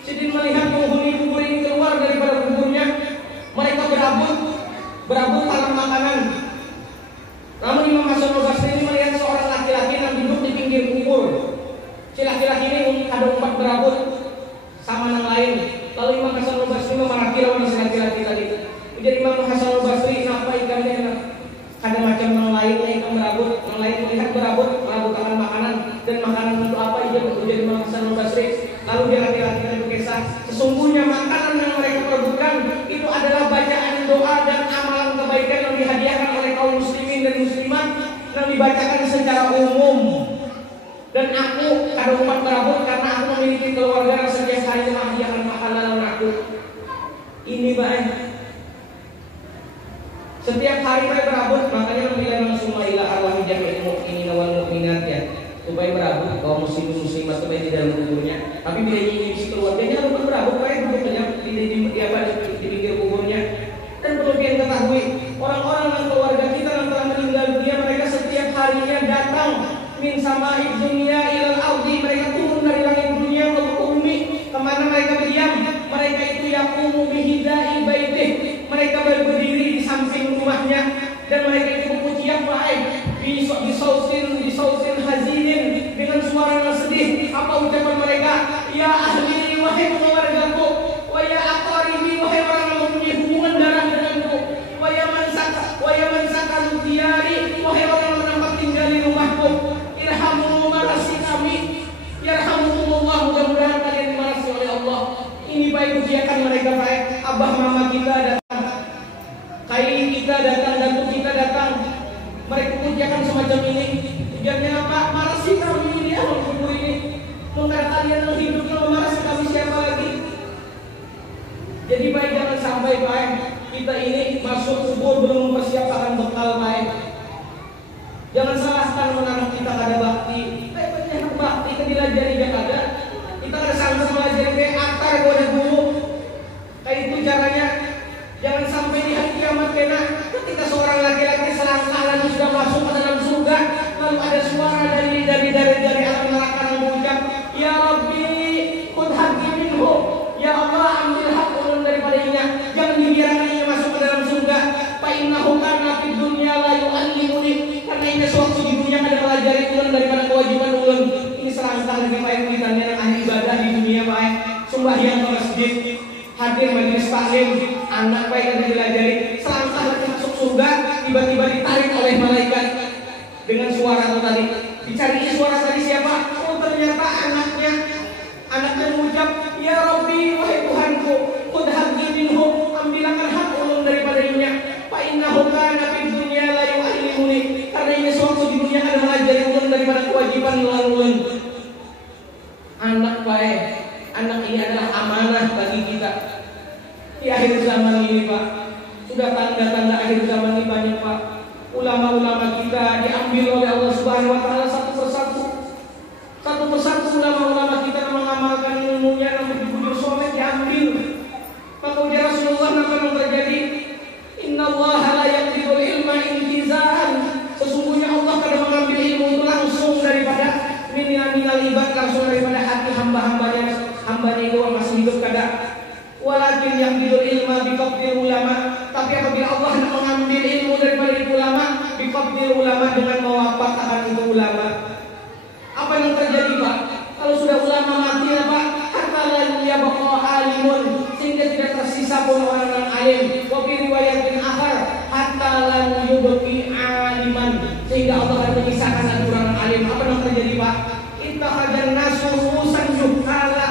Sidin melihat penghuni kubur ini keluar daripada kuburnya. Mereka berabut tanam makanan. Namun Imam Hasan al-Basri ini melihat seorang laki-laki yang duduk di pinggir kubur. Si laki-laki ini ada umpat berabut sama yang lain. Lalu Imam Hasan al-Basri memarahi lawan si laki-laki tadi. Jadi Imam Hasan al-Basri kenapa ikannya ada macam yang lainnya ikan berabut, yang lain melihat berabut tangan makanan, dan makanan itu apa? Jadi Imam Hasan al-Basri. Lalu dia laki-laki tadi berkisah, sesungguhnya makanan yang mereka perebutkan itu adalah bacaan doa dan amalan kebaikan yang dihadiahkan oleh kaum muslimin dan muslimat yang dibacakan secara umum. Dan aku ada umat berabut karena aku memiliki keluarga yang setiap hari menghadiahkan pahala lawan aku. Ini baik. Setiap hari saya berabut, makanya memberikan langsung ila arwahi jami'il mu'minin wal mu'minat ya. Supaya berabut kaum muslimin muslimat supaya di dalam kuburnya. Tapi bila ingin isi keluarganya harus berabut baik duduknya di pinggir kuburnya. Dan perlu kita ketahui, orang-orang yang keluarga kita yang telah meninggal dunia, mereka setiap harinya datang min sama'id dunia ilal ardi, mereka turun dari langit dunia ke bumi. Kemana mereka berdiam? Mereka itu yaqumu bihidai baitih, mereka berdiri di samping rumahnya, dan mereka itu memuji yang baik di sautin hazinin, dengan suara yang sedih. Apa ucapan mereka? Ya ahli, wahai keluargaku, wa ya aqaribi, wahai orang yang mempunyai hubungan darah denganku, wa ya man sakan diyari, wahai orang yang menampak tinggal di rumahku, irhamu marasi kami, yarhamukumullah, mudah-mudahan kalian dimarasi oleh Allah. Ini baik ujiakan mereka baik. Abah mama kita datang, kain kita datang, datuk kita datang, mereka ujiakan semacam ini. Tujuannya apa? Marasi kami di alam kubur ini. Sementara kalian yang hidup kalau marasi kami siapa lagi? Jadi baik jangan sampai baik kita ini masuk kubur belum mempersiapkan bekal baik. Jangan salahkan anak kita kada bakti. Banyak bakti kita dilajari gak ada. Kita kada sanggup melajari kayak akar kepada guru. Kayak itu caranya. Jangan sampai di hari kiamat kena ketika seorang laki-laki selangkah lalu sudah masuk ke dalam surga, lalu ada suara dari alam neraka yang mengucap, Ya Rabbi, khudh haqqi minhu, ya Allah ambil hak ulun daripadanya, jangan dibiarkannya masuk ke dalam surga. Fa innahu kana fid dunya la yu'allimuni, karena ini sewaktu di dunia ada melajari ulun daripada kewajiban ulun. Ini selangkah lebih baik kita yang ahli ibadah di dunia baik, sembahyang ke masjid, hadir majelis taklim, anak baik yang dilajari, selangkah lagi masuk surga, tiba-tiba ditarik oleh malaikat dengan suara tadi. bil ulama dengan mewafatkan itu ulama. Apa yang terjadi Pak? Kalau sudah ulama mati Pak, hatta la yabqa alimun, sehingga tidak tersisa pun orang yang alim. Wa fi riwayatin akhar hatta la yubqi aliman, sehingga Allah akan memisahkan satu orang alim. Apa yang terjadi Pak? Ittakhadhan nasu ru'usan juhala,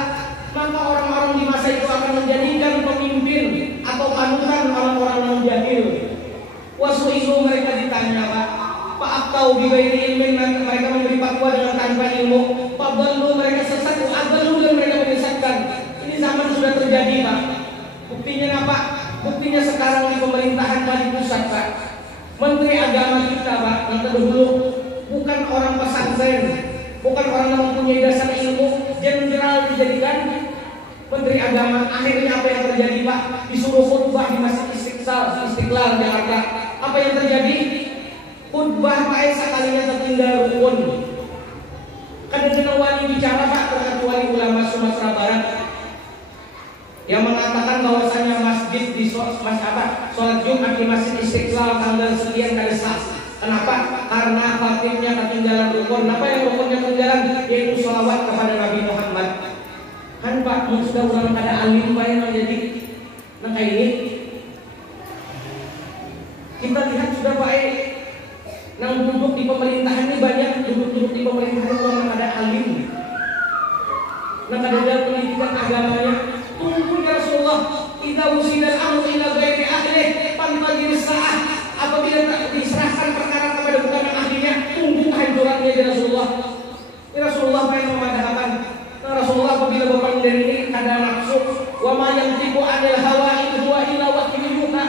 maka orang-orang di masa itu akan menjadikan pemimpin atau panutan orang-orang yang jahil. Wasu'ilu, mereka ditanya Pak atau bighairi ilmin, mereka memberi fatwa dengan tanpa ilmu. Fadallu, mereka sesat. Adallu, dan mereka menyesatkan. Ini zaman sudah terjadi Pak. Buktinya apa? Buktinya sekarang di pemerintahan di pusat Pak, Menteri Agama kita Pak, yang terdahulu bukan orang pesantren, bukan orang yang mempunyai dasar ilmu, jenderal dijadikan Menteri Agama. Akhirnya apa yang terjadi Pak? Disuruh khutbah di Masjid Istiqlal Jakarta. Apa yang terjadi? Khutbah Pak sekalinya tertinggal rukun. Kadang-kadang wali bicara Pak, terkecuali ulama Sumatera Barat yang mengatakan bahwasanya masjid di sholat Jumat di Masjid Istiqlal tanggal sekian kali sah. Kenapa? Karena khatibnya ketinggalan rukun. Apa yang rukunnya ketinggalan? Yaitu sholawat kepada Nabi Muhammad. Kan Pak, sudah orang kada alim Pak yang jadi kayak ini. Kita lihat sudah Pak, yang duduk di pemerintahan ini banyak duduk di pemerintahan orang ada alim, yang ada pendidikan agamanya. Tunggu ya Rasulullah, idza usidal amru ila ghairi ahlih fantazir sa'ah. Apabila diserahkan perkara kepada bukan yang ahlinya, tunggu kehancurannya ya Rasulullah. Ya Rasulullah apa yang memadahkan? Nah, Rasulullah apabila bapak dari ini ada nafsu, wa ma yantiqu anil hawa in huwa illa wahyun yuha.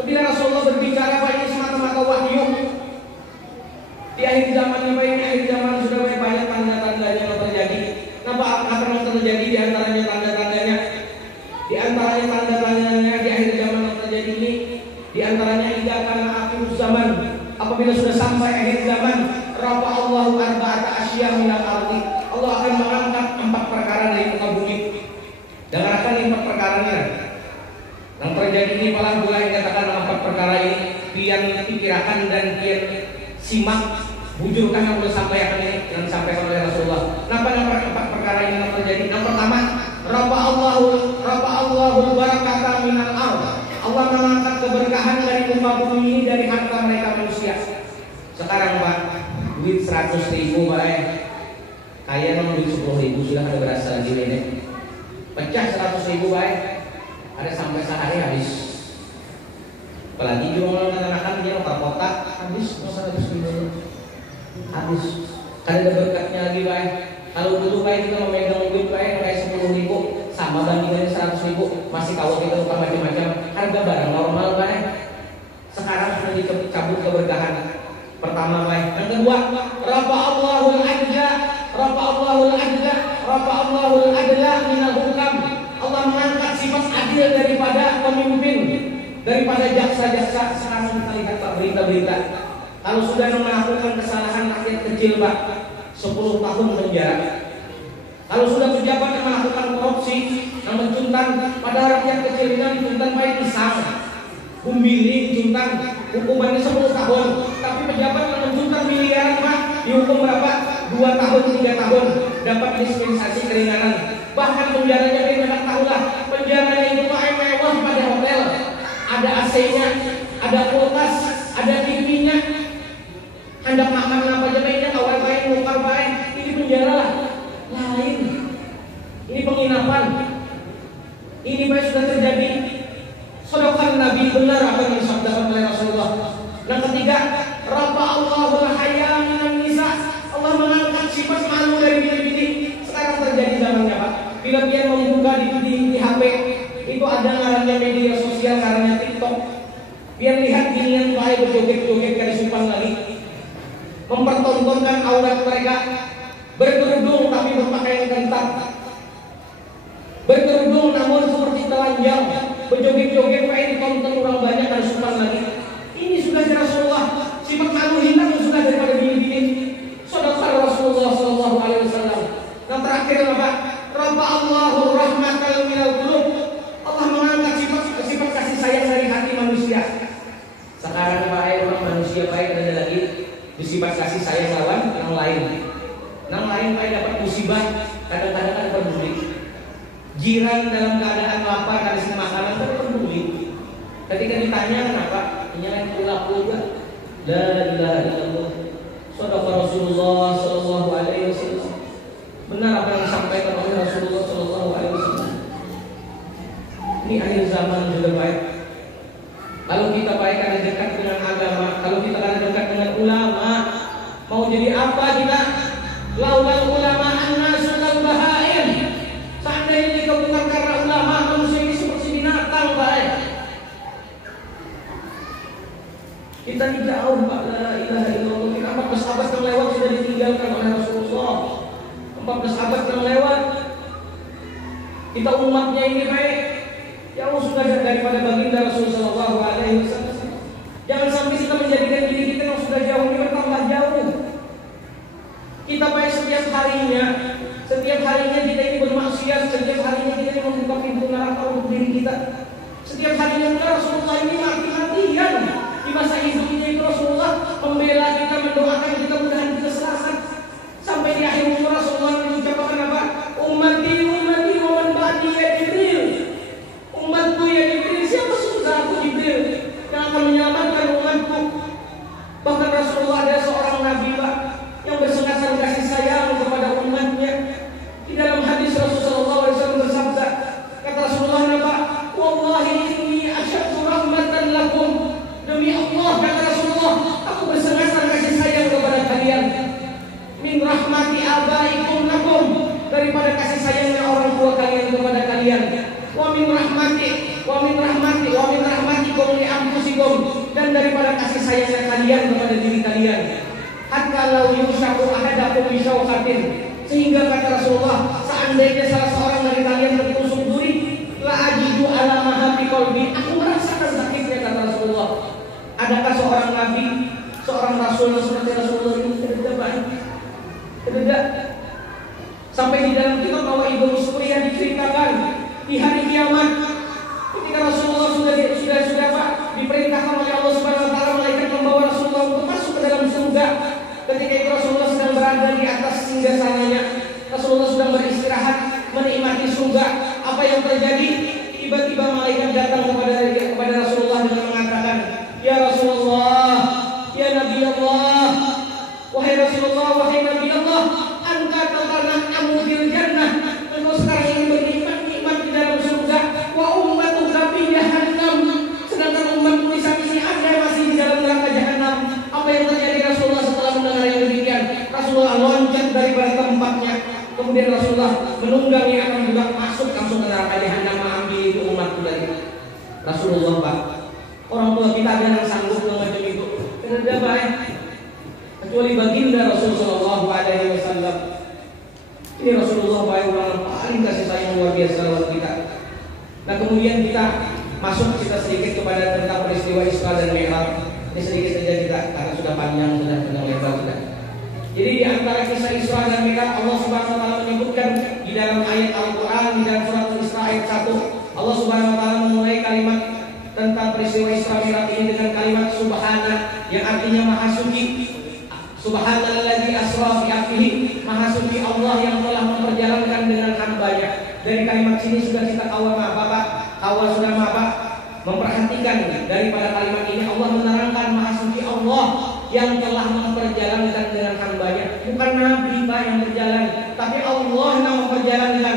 Apabila Rasulullah berbicara Pak, ini semata-mata wahyu. Di akhir zaman Pak, ini akhir zaman sudah banyak tanda-tandanya yang terjadi. Nah Pak, apa yang terjadi di antaranya tanda-tandanya? Di antaranya tanda-tandanya di akhir zaman yang terjadi ini, di antaranya idza kana akhir zaman, apabila sudah sampai akhir zaman, rafa Allahu arba'ata asya minal ardi, Allah akan mengangkat 4 perkara dari muka bumi. Dengarkan 4 perkaranya. Yang terjadi ini malah mulai katakan 4 perkara ini, pian pikirkan dan pian simak, bujurkan yang boleh sampaikan ini yang disampaikan oleh Rasulullah. Kenapa yang 4 perkara ini yang terjadi? Yang pertama, rafa Allahul barakata minal ardh, Allah mengangkat keberkahan dari muka bumi ini, dari harta mereka manusia. Sekarang Pak, duit 100.000 Pak, kaya nomor duit 10.000 sudah ada berasa lagi ini. Pecah 100.000 Pak, ada sampai sehari habis. Apalagi juga mengatakan dia kotak-kotak habis 100.000 habis. Kan ada berkatnya lagi Pak. Kalau dulu Pak kita memegang duit Pak kayak 10.000 sama bandingannya 100.000, masih kawat kita tukar macam-macam. Harga barang normal Pak. Sekarang sudah dicabut keberkahan. Pertama Pak. Yang kedua, rafa Allahul adla minal hukam. Allah mengangkat sifat adil daripada pemimpin, daripada jaksa-jaksa. Sekarang kita lihat Pak berita-berita, kalau sudah melakukan kesalahan rakyat kecil Pak, 10 tahun penjara. Kalau sudah pejabat yang melakukan korupsi, yang mencuntan pada rakyat kecil ini, dicuntan Pak pisang, bumbili dicuntan, hukumannya 10 tahun. Tapi pejabat yang mencuntan miliaran Pak, dihukum berapa? 2 tahun, 3 tahun, dapat dispensasi keringanan. Bahkan penjaranya kita tahulah, penjaranya itu Pak mewah pada hotel, ada AC-nya, ada kulkas, ada TV-nya, hendak makan apa aja baiknya, kawan baik, muka baik. Ini penjara lain, ini penginapan. Ini Pak sudah terjadi. Sedangkan Nabi benar apa yang disabdakan oleh Rasulullah. Yang ketiga, rafa Allahul haya minan nisa, Allah mengangkat sifat malu dari bini-bini. Sekarang terjadi zamannya Pak, bila dia membuka di HP itu ada ngarannya media sosial, ngarannya TikTok. Biar lihat ginian Pak berjoget-joget dari sumpah lagi, mempertontonkan aurat mereka, berkerudung tapi berpakaian ketat, berkerudung namun seperti telanjang, berjoget-joget Pak, ini tonton orang banyak dari sumpah lagi. Ini sudah Rasulullah, sifat malu hilang sudah daripada bini-bini. Saudara Rasulullah SAW. Yang terakhir apa? Rafa Allahur rahmatal minal qulub, Allah mengangkat sifat kasih sayang dari hati manusia. Sekarang Pak, orang manusia baik ada lagi Musibah kasih sayang lawan yang lain. Yang lain kayak dapat musibah, kadang-kadang kan peduli. Jiran dalam keadaan lapar kasih makanan kan peduli. Ketika ditanya kenapa, jangan pulak juga. La ilaha illallah. Shadaqa Rasulullah sallallahu alaihi wasallam. Benar apa yang disampaikan oleh Rasulullah sallallahu alaihi wasallam. Ini akhir zaman sudah baik. Kalau kita baik karena dekat dengan agama, kalau kita karena dekat dengan ulama, mau jadi apa kita? Laulal ulama an-nasu kal bahaim. Seandainya jika bukan karena ulama, manusia ini seperti binatang, baik. Kita ini jauh, Pak. La ilaha illallah. 14 abad yang lewat sudah ditinggalkan oleh Rasulullah. 14 abad yang lewat, kita umatnya ini baik. Jauh sudah daripada baginda Rasulullah sallallahu alaihi wasallam. Jangan sampai kita menjadikan diri kita yang sudah jauh ini bertambah jauh. Kita baik setiap harinya kita ini bermaksiat, setiap harinya kita ini membuka pintu neraka untuk diri kita. Setiap harinya pula Rasulullah ini mati-matian. Di masa hidupnya itu Rasulullah membela kita, mendoakan kita, mudah-mudahan kita selamat. Sampai di akhir umur Rasulullah mengucapkan apa? Ummati wa man ba'di ya Jibril. Umatku ya Jibril, siapa sudah aku Jibril yang akan menyelamatkan umatku. Bahkan Rasulullah adalah seorang nabi, Pak, yang bersengaja kasih sayang kepada umatnya. Di dalam hadis Rasulullah SAW bersabda, kata Rasulullah, apa? Wallahi inni asyaddu rahmatan lakum. Demi Allah, kata Rasulullah, aku bersengaja kasih sayang kepada kalian. Min rahmati abaikum lakum, daripada kasih sayangnya orang tua kalian kepada kalian. Wa min rahmatikum li anfusikum, dan daripada kasih sayangnya kalian kepada diri kalian. Hatta law yushaku ahadakum bi syauqatin, sehingga kata Rasulullah, seandainya salah seorang dari kalian tertusuk duri, la ajidu ala mahati qalbi, aku merasakan sakitnya, kata Rasulullah. Adakah seorang nabi, seorang rasul seperti Rasulullah ini? Tidak. Sampai di dalam kitab bahwa Ibnu Sufyan diceritakan di hari kiamat, ketika Rasulullah sudah diperintahkan oleh Allah Subhanahu wa taala, malaikat membawa Rasulullah untuk masuk ke dalam surga. Ketika itu Rasulullah sedang berada di atas singgasananya, Rasulullah sedang beristirahat menikmati surga. Apa yang terjadi? Tiba-tiba malaikat datang kepada Rasulullah dengan mengatakan, "Ya Rasulullah, ya Nabi Allah, wahai Rasulullah, wahai Nabi Allah, anta tatanamu fil jannah, engkau sekarang ini bernikmat di dalam surga, wa ummatuka fi jahannam, sedangkan umatmu di saat ini ada masih di dalam neraka jahanam." Apa yang terjadi Rasulullah setelah mendengar yang demikian? Rasulullah loncat daripada tempatnya, kemudian Rasulullah menunggangi akan juga masuk langsung ke neraka jahanam, mengambil itu umatku dari Rasulullah. Pak, orang tua kita ada yang sanggup macam itu? Tidak baik, kecuali baginda Rasulullah sallallahu alaihi wasallam. Ini Rasulullah yang paling kasih sayang luar biasa lewat kita. Nah, kemudian kita masuk sedikit kepada tentang peristiwa Isra dan Mi'raj. Ini sedikit saja kita, karena sudah panjang, sudah lebar sudah. Jadi di antara kisah Isra dan Mi'raj, Allah Subhanahu wa taala menyebutkan di dalam ayat Al-Qur'an, di dalam surat Isra ayat 1, Allah Subhanahu wa taala memulai kalimat tentang peristiwa Isra Mi'raj ini dengan kalimat subhana, yang artinya maha suci. Subhanalladzi asra bi 'abdihi, maha suci Allah yang telah memperjalankan dengan hamba-Nya. Dari kalimat sini sudah kita awal sudah memperhatikan daripada kalimat ini, Allah menerangkan maha suci Allah yang telah memperjalankan dengan hamba-Nya. Bukan Nabi Pak yang berjalan, tapi Allah yang memperjalankan.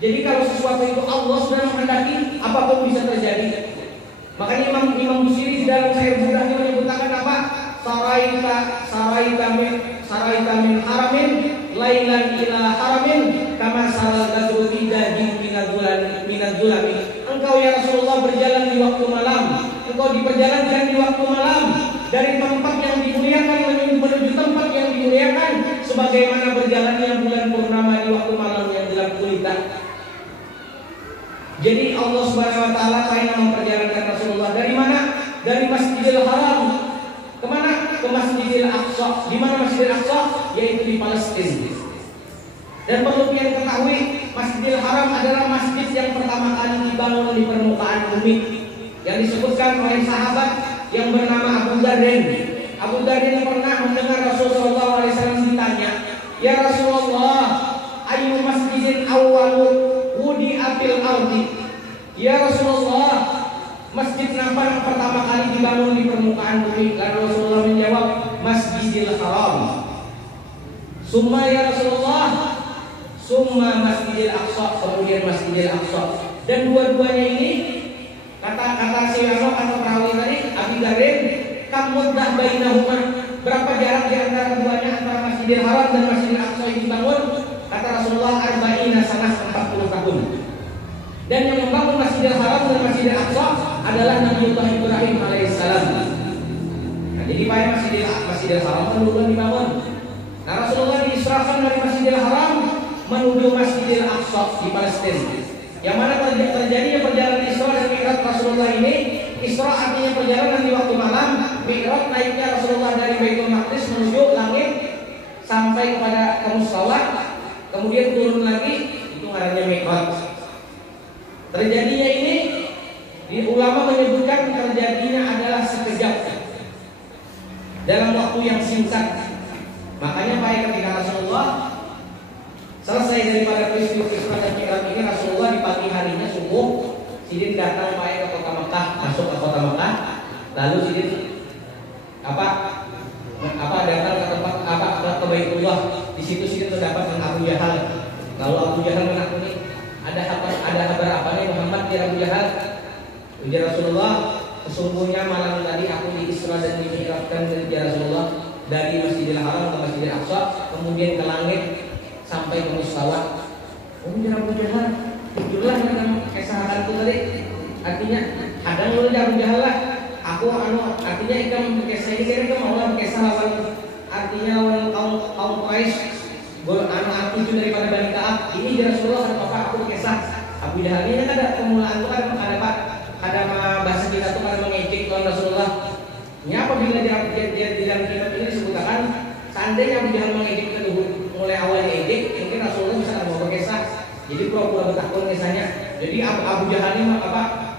Jadi kalau sesuatu itu Allah sudah menghendaki, apapun bisa terjadi. Makanya Imam Busiri di dalam syair mudahnya menyebutkan apa? Saraita min haramin lailan ila haramin kama saral badru idajin minadzulami. Engkau ya Rasulullah berjalan di waktu malam, engkau diperjalankan di waktu malam dari tempat yang dimuliakan menuju tempat yang dimuliakan, sebagaimana berjalannya bulan purnama di waktu malam yang gelap gulita. Jadi Allah Subhanahu wa taala yang memperjalankan Rasulullah dari mana? Dari Masjidil Haram. Kemana? Ke Masjidil Aqsa. Di mana Masjidil Aqsa? Yaitu di Palestina. Dan perlu kalian ketahui, Masjidil Haram adalah masjid yang pertama kali dibangun di permukaan bumi, yang disebutkan oleh sahabat yang bernama Abu Dzar. Abu Dzar pernah mendengar Rasulullah SAW ditanya, "Ya Rasulullah, ayu masjidin awwalu wudi'a fil ardi?" Ya Rasulullah, masjid apa yang pertama kali dibangun di permukaan bumi? Lalu Rasulullah menjawab, Masjidil Haram. Summa ya Rasulullah, summa Masjidil Aqsa, kemudian Masjidil Aqsa. Dan dua-duanya ini kata perawi tadi, Abi Garin, kamuddah bainahuma, berapa jarak di antara keduanya, antara Masjidil Haram dan Masjidil Aqsa yang dibangun? Kata Rasulullah, arba'ina sanah, 40 tahun. Dan yang membangun Masjidil Haram dan Masjidil Aqsa adalah Nabiullah Ibrahim alaihissalam. Nah, jadi pada Masjidil Haram kan dulu dibangun. Nah, Rasulullah diisrakan dari Masjidil Haram menuju Masjidil Aqsa di Palestina. Yang mana terjadinya perjalanan Isra dan Mi'raj Rasulullah ini. Isra artinya perjalanan di waktu malam, Mi'raj naiknya Rasulullah dari Baitul Maqdis menuju langit sampai kepada Mustallah, kemudian turun lagi, itu ngarannya Mi'raj. Terjadinya ini di ulama menyebutkan terjadinya adalah sekejap dalam waktu yang singkat. Makanya pada ketika Rasulullah selesai daripada peristiwa Isra dan Mi'raj ini, Rasulullah di pagi harinya subuh sidin datang ke kota Mekah, masuk ke kota Mekah, lalu sidin datang ke tempat ke Baitullah. Di situ sidin terdapat dengan Abu Jahal. Lalu Abu Jahal menakuni, ada kabar apa nih Muhammad di Abu Jahal? Ujar Rasulullah, sesungguhnya malam tadi aku di Isra dan Mi'rajkan ya Rasulullah dari Masjidil Haram ke Masjidil Aqsa, kemudian ke langit sampai ke Mustallah. Ujar Abu Jahal, tidurlah dengan kesahatanku tadi. Artinya, kadang lu Abu Jahal lah. Aku artinya ikam kesah ini kira mau lah kesah lawan, artinya lawan kaum Quraisy. Aku itu daripada Bani Ka'ab. Ini ya Rasulullah, apa aku kesah. Abu Jahal ini kan ada permulaan tuh kan ada bahasa kita tuh kan mengejek lawan Rasulullah. Ini apabila dia di dalam kitab ini disebutkan, seandainya Abu Jahal mengejek itu mulai awalnya ejek, mungkin Rasulullah bisa mau berkesah. Jadi pura-pura bertakun kisahnya. Jadi Abu Jahal ini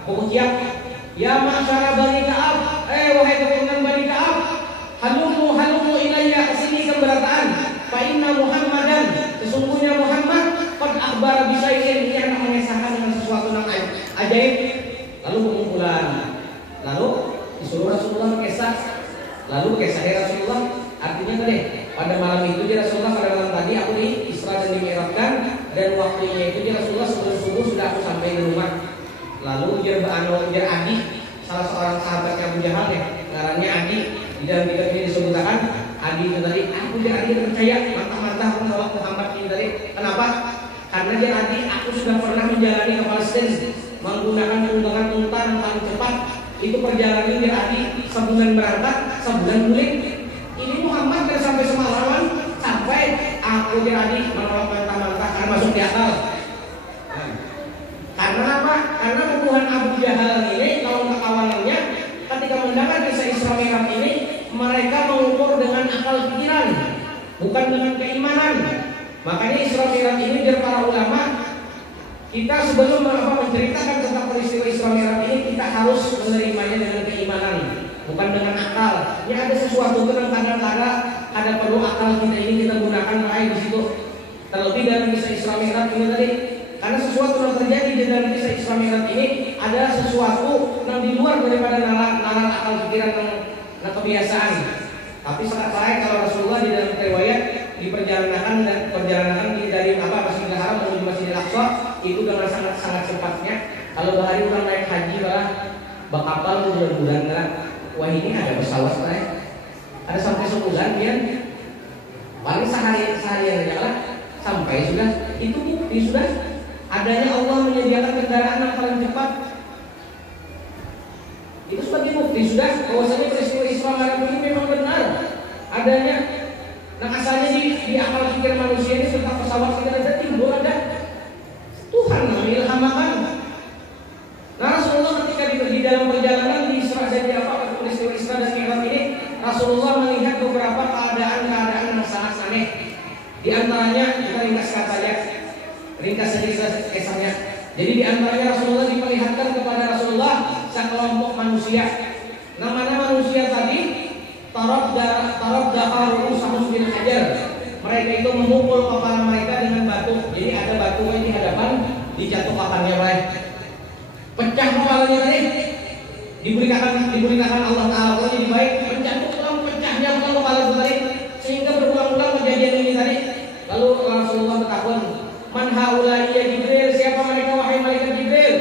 pokoknya, ya masyarakat Bani Ka'ab, wahai keturunan Bani Ka'ab, halumu ilayya, kesini keberatan. Fa inna Muhammadan, sesungguhnya Muhammad qad akhbara bisyai'in, dia akan mengisahkan dengan sesuatu yang ajaib. Lalu pengumpulan, lalu disuruh Rasulullah berkisah. Lalu kisahnya Rasulullah artinya tadi pada malam itu dia Rasulullah, pada malam tadi aku di Isra dan Mi'rajkan, dan waktunya itu dia Rasulullah sebelum subuh sudah aku sampai di rumah. Lalu dia Adi, salah seorang sahabatnya Abu Jahal ya, ngarannya Adi. Di dalam kitab ini disebutkan Adi itu tadi, aku dia Adi percaya mantap-mantap aku nolak Muhammad ini tadi. Kenapa? Karena dia Adi, aku sudah pernah menjalani ke Palestina menggunakan tunggangan unta yang paling cepat. Itu perjalanan dia Adi, sebulan berangkat, sebulan pulang. Ini Muhammad dan sampai semalaman, sampai aku dia Adi menolak mantap-mantap karena masuk di akal. Karena apa? Karena pembunuhan Abu Jahal ini kaum kawanannya ketika mendengar kisah Isra Mi'raj ini, mereka mengukur dengan akal pikiran, bukan dengan keimanan. Makanya Isra Mi'raj ini dari para ulama, kita sebelum menceritakan tentang peristiwa Isra Mi'raj ini, kita harus menerimanya dengan keimanan, bukan dengan akal. Ya ada sesuatu yang kadang-kadang ada perlu akal kita ini kita gunakan di situ. Terlebih dalam kisah Isra Mi'raj ini tadi. Karena sesuatu yang terjadi di dalam kisah Isra Mi'raj ini adalah sesuatu yang di luar daripada nalar akal pikiran dan kebiasaan. Tapi sangat baik kalau Rasulullah di dalam riwayat di perjalanan dari Masjidil Haram menuju Masjidil Aqsa itu dengan sangat cepatnya. Kalau bahari orang naik haji bakapal itu bulan-bulan kan. Wah ini ada pesawat naik. Ada sampai sebulan kan. Paling sehari aja lah sampai sudah. Itu bukti sudah adanya Allah menyediakan kendaraan yang paling cepat. Itu sebagai bukti sudah bahwasanya peristiwa Isra Mi'raj ini memang benar adanya. Nah asalnya di akal pikir manusia ini tentang pesawat kita ada timbul ada Tuhan mengilhamakan. Nah Rasulullah ketika di dalam perjalanan di Isra dan peristiwa Isra dan Mi'raj ini, Rasulullah melihat beberapa keadaan yang sangat aneh. Di antaranya kita ringkaskan saja. Ringkas saja kisahnya. Jadi di antaranya Rasulullah diperlihatkan kepada Rasulullah sekelompok manusia. Namanya manusia tadi tarab daqaru usahum bil hajar. Mereka itu memukul kepala mereka dengan batu. Jadi ada batu di hadapan, dijatuh kepalanya baik. Pecah kepalanya tadi. Diberikan Allah Taala kalau jadi baik, pecahnya kepala itu tadi. Sehingga berulang-ulang kejadian ini tadi. Lalu Rasulullah bertakun, "Man haula'i ya Jibril? Siapa mereka wahai malaikat Jibril?"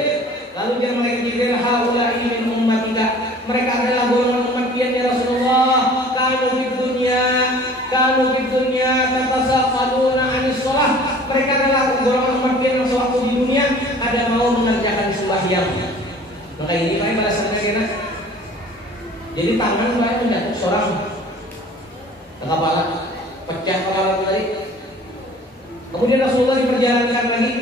Lalu dia malaikat Jibril, "Haula'i min ummatika." Mereka adalah golongan umatnya ya Rasulullah. Kanu fid dunya tatasaqaluna 'anis shalah. Mereka adalah golongan umatnya yang sewaktu di dunia ada mau mengerjakan sembahyang. Maka ini paling balasannya kena. Jadi tangan paling menjatuh seorang ke kepala, pecah kepala tadi. Kemudian Rasulullah diperjalankan lagi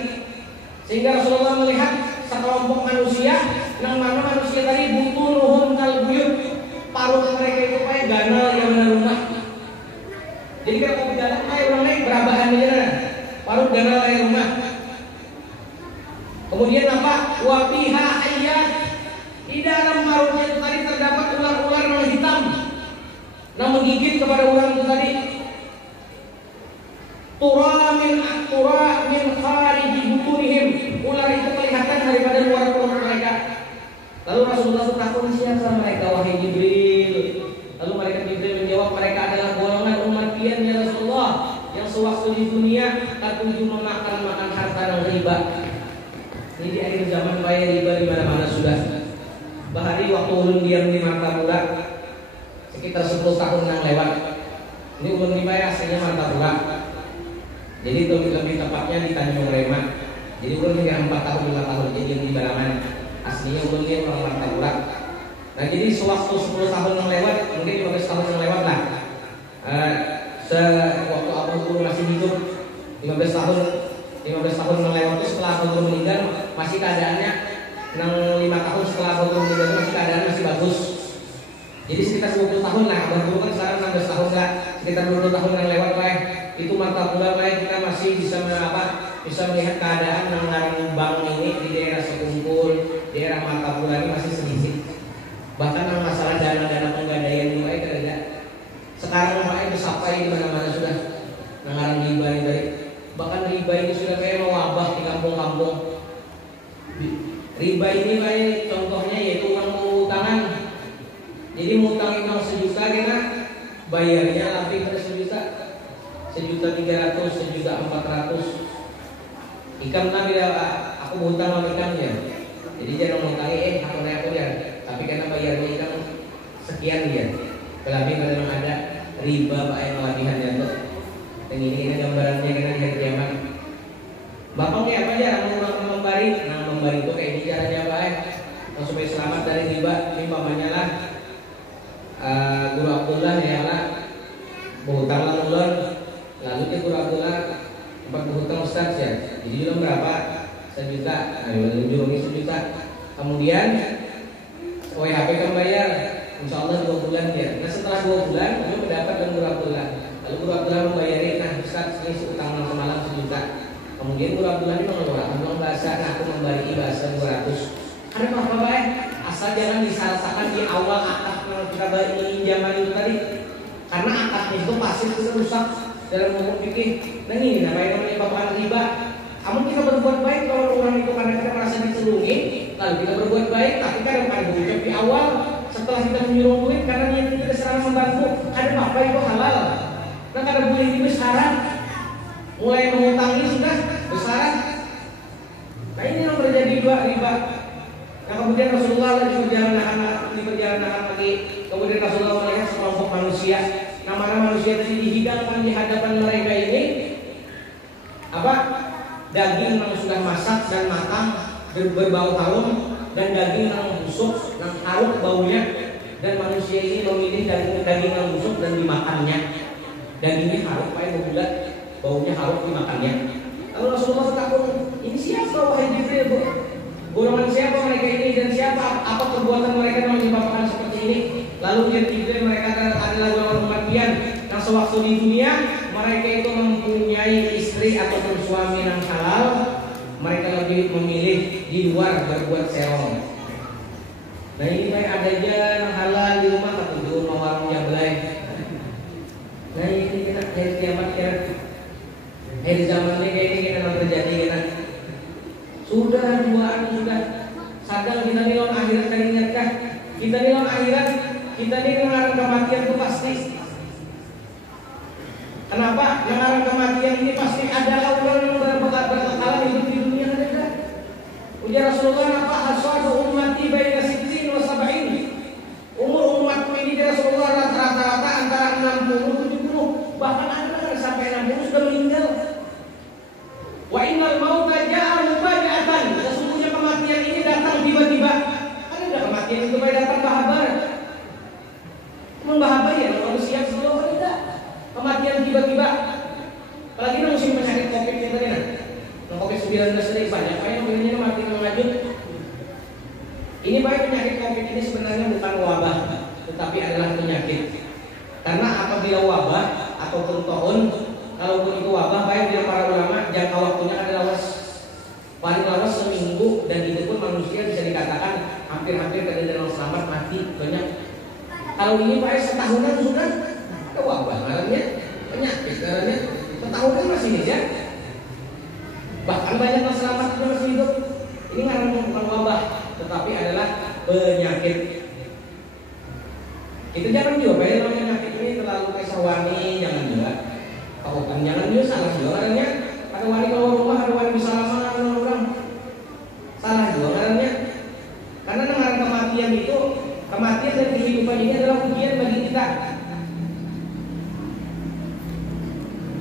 sehingga Rasulullah melihat sekelompok manusia yang mana manusia tadi butunuhum kal buyut, paruh mereka itu kayak ganal yang benar rumah. Jadi kalau mau berjalan kayak orang lain berabahan aja, paruh ganal kayak rumah. Kemudian apa? Wafiha ayat, di dalam paruhnya itu tadi terdapat ular-ular yang hitam, yang menggigit kepada ular itu tadi. Tura min khariji butunihim, ular itu kelihatan daripada luar perut mereka. Lalu Rasulullah bertakun, siapa mereka wahai Jibril? Lalu mereka Jibril menjawab, mereka adalah golongan umat pian ya Rasulullah yang sewaktu di dunia tertuju memakan harta dan riba. Ini di akhir zaman bayar riba di mana-mana sudah. Bahari waktu ulun diam di Martapura sekitar 10 tahun yang lewat. Ini ulun dibayar aslinya Martapura. Jadi lebih tepatnya di Tanjung Rema. Jadi ulun hingga 4 tahun 5 tahun jadi di Balaman. Aslinya ulun dia orang Martapura. Nah jadi sewaktu 10 tahun yang lewat, mungkin 15 tahun yang lewat lah. Sewaktu abang guru masih hidup 15 tahun yang lewat itu setelah abang guru meninggal masih keadaannya 5 tahun setelah abang guru meninggal masih keadaan masih bagus. Jadi sekitar 20 tahun lah, abang guru kan sekarang 16 tahun lah, sekitar 20 tahun yang lewat lah. Itu Martapura lah kita masih bisa melihat keadaan yang bank ini di daerah Sekumpul, daerah Martapura ini masih sedikit. Bahkan yang masalah dana-dana penggadaian juga itu ada. Sekarang makanya bersapai di mana-mana sudah ngarang riba ini. Bahkan riba ini sudah kayak mewabah di kampung-kampung. Riba ini kayak contohnya yaitu uang mengutangan. Jadi mengutangin uang 1 juta kena bayarnya lebih dari 1 juta. 1.300.000, 1.400.000. Ikan nabi aku hutang sama ikannya. Jadi jangan mengutangi aku ya. Tapi karena bayarnya ikan sekian dia. Kelebih kalau memang ada riba pak yang kelebihan jatuh. Dan ini gambarannya karena di hari kiamat. Bapaknya apa aja membari itu kayak ini caranya pak supaya selamat dari riba. Ini pamannya lah Guru Abdullah ya lah berhutanglah ulun. Lalu dia Guru Abdullah tempat berhutang Ustaz ya. Jadi ulun berapa? 1 juta. Nah, ulun 1 juta. Kemudian WHP kan bayar, insya Allah 2 bulan dia. Nah setelah 2 bulan, dia mendapat dan Guru Abdullah. Lalu Guru Abdullah membayarin, nah Ustaz ini utang semalam 1 juta. Kemudian Guru Abdullah ini mengeluarkan bahasa, nah aku membagi bahasa 200. Ada apa baik? Asal jangan disalahakan di awal akad kalau kita bagi zaman itu tadi. Karena akadnya itu pasti sudah rusak dalam hukum fikih. Nah ini namanya menyebabkan riba. Namun kita berbuat baik kalau orang itu karena kita merasa dicelungi, lalu kita berbuat baik, tapi kadang berucap di awal setelah kita menyuruh duit karena niat kita serang membantu, ada apa itu halal. Nah kadang boleh ini besaran, mulai mengutangi sudah besaran. Nah ini yang terjadi riba. Nah kemudian Rasulullah diperjalankan lagi, kemudian Rasulullah melihat sekelompok manusia, nama manusia tadi dihidangkan di hadapan mereka ini apa? Daging yang sudah masak dan matang berbau harum dan daging yang busuk yang harum baunya, dan manusia ini memilih daging yang busuk dan dimakannya. Dagingnya harum pakai bulat, baunya harum dimakannya. Lalu Rasulullah bertakun, ini siapa wahai Jibril? Golongan siapa mereka ini dan siapa apa perbuatan mereka yang menyebabkan seperti ini? Lalu dia Jibril, mereka adalah golongan umat pian yang sewaktu di dunia mereka itu mempunyai istri ataupun suami yang halal, mereka lebih memilih di luar berbuat serong. Nah ini kayak ada aja yang halal di rumah atau di rumah warung jablay. Nah ini kita hari kiamat ya, hari zaman ini kayak ini kita terjadi kita. Sudah duaan sudah sadar kita nih orang akhirat kan ingatkah? Kita nih orang akhirat, kita nih mengarang kematian itu pasti. Kenapa? Mengarang kematian ini pasti ada orang yang berkekalan hidup di dunia ada. Ujar Rasulullah apa aswadu ummati baina sittin wa sab'in. Umur umatku ini dari Rasulullah rata-rata antara 60 70, bahkan ada yang sampai 60 sudah meninggal. Wa innal mauta ja'a mufaja'atan. Sesungguhnya kematian ini datang tiba-tiba. Ada enggak kematian itu datang bahabar? Membahabar ya kalau siap sebelum tidak. Kematian tiba-tiba. Apalagi musim penyakit Covid ini tadi nah. Covid-19 ini banyak yang pilihnya mati mengajut. Ini baik penyakit Covid ini sebenarnya bukan wabah, tetapi adalah penyakit. Karena apabila wabah atau tahun, kalaupun itu wabah, baik dari para ulama jangka waktunya adalah paling lama seminggu, dan itu pun manusia bisa dikatakan hampir-hampir kadang-kadang selamat mati banyak. Kalau ini baik setahunan sudah ada wabah, namanya penyakit, namanya setahunan masih bisa. Bahkan banyak yang selamat masih hidup. Ini karena bukan wabah, tetapi adalah penyakit. Kita jangan juga bayar penyakit ini terlalu kesawani, jangan juga. Bukan jangan juga salah juga karena ada wali keluar rumah, ada wali bisa lama orang salah juga karena dengan kematian itu, kematian dan kehidupan ini adalah ujian bagi kita.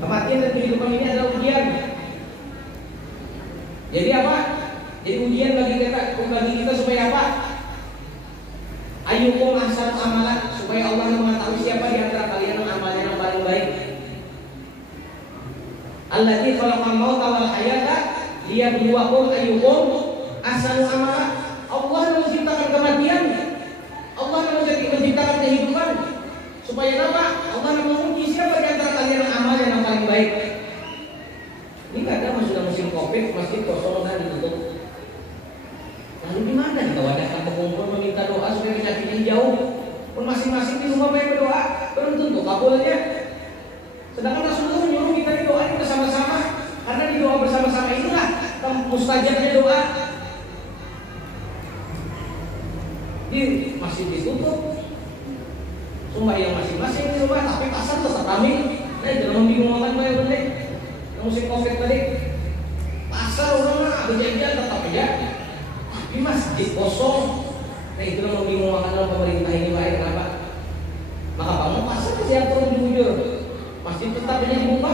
Kematian dan kehidupan ini adalah ujian. Jadi apa? Jadi ujian bagi kita supaya apa? Ayyukum ahsanu amalan, supaya Allah mengetahui siapa di antara kalian yang amalnya yang paling baik. Allati khalaqal mauta wal hayata liyabluwakum ayyukum ahsanu amalan. Allah yang menciptakan kematian, Allah yang menciptakan kehidupan, supaya apa? Allah yang menguji siapa di antara kalian yang amalnya yang paling baik. Ini kadang sudah musim Covid, masjid kosong dan ditutup. Lalu di mana kita wadahkan berkumpul meminta doa supaya penyakitnya jauh? Pun masing-masing di rumah banyak berdoa, belum tentu kabulnya. Sedangkan Rasulullah menyuruh kita doa bersama-sama, karena di doa bersama-sama itulah mustajabnya doa. Di masjid ditutup, sembahyang masing-masing di rumah, tapi pasar tetap ramai. Nah itu membingungkan banyak benda. Musim Covid tadi, pasar orang berjanjian tetap aja, tapi masjid kosong. Nah itu yang membingungkan dalam pemerintah ini baik kenapa? Maka kamu pasar pasti atur jujur, masjid tetap aja dibuka.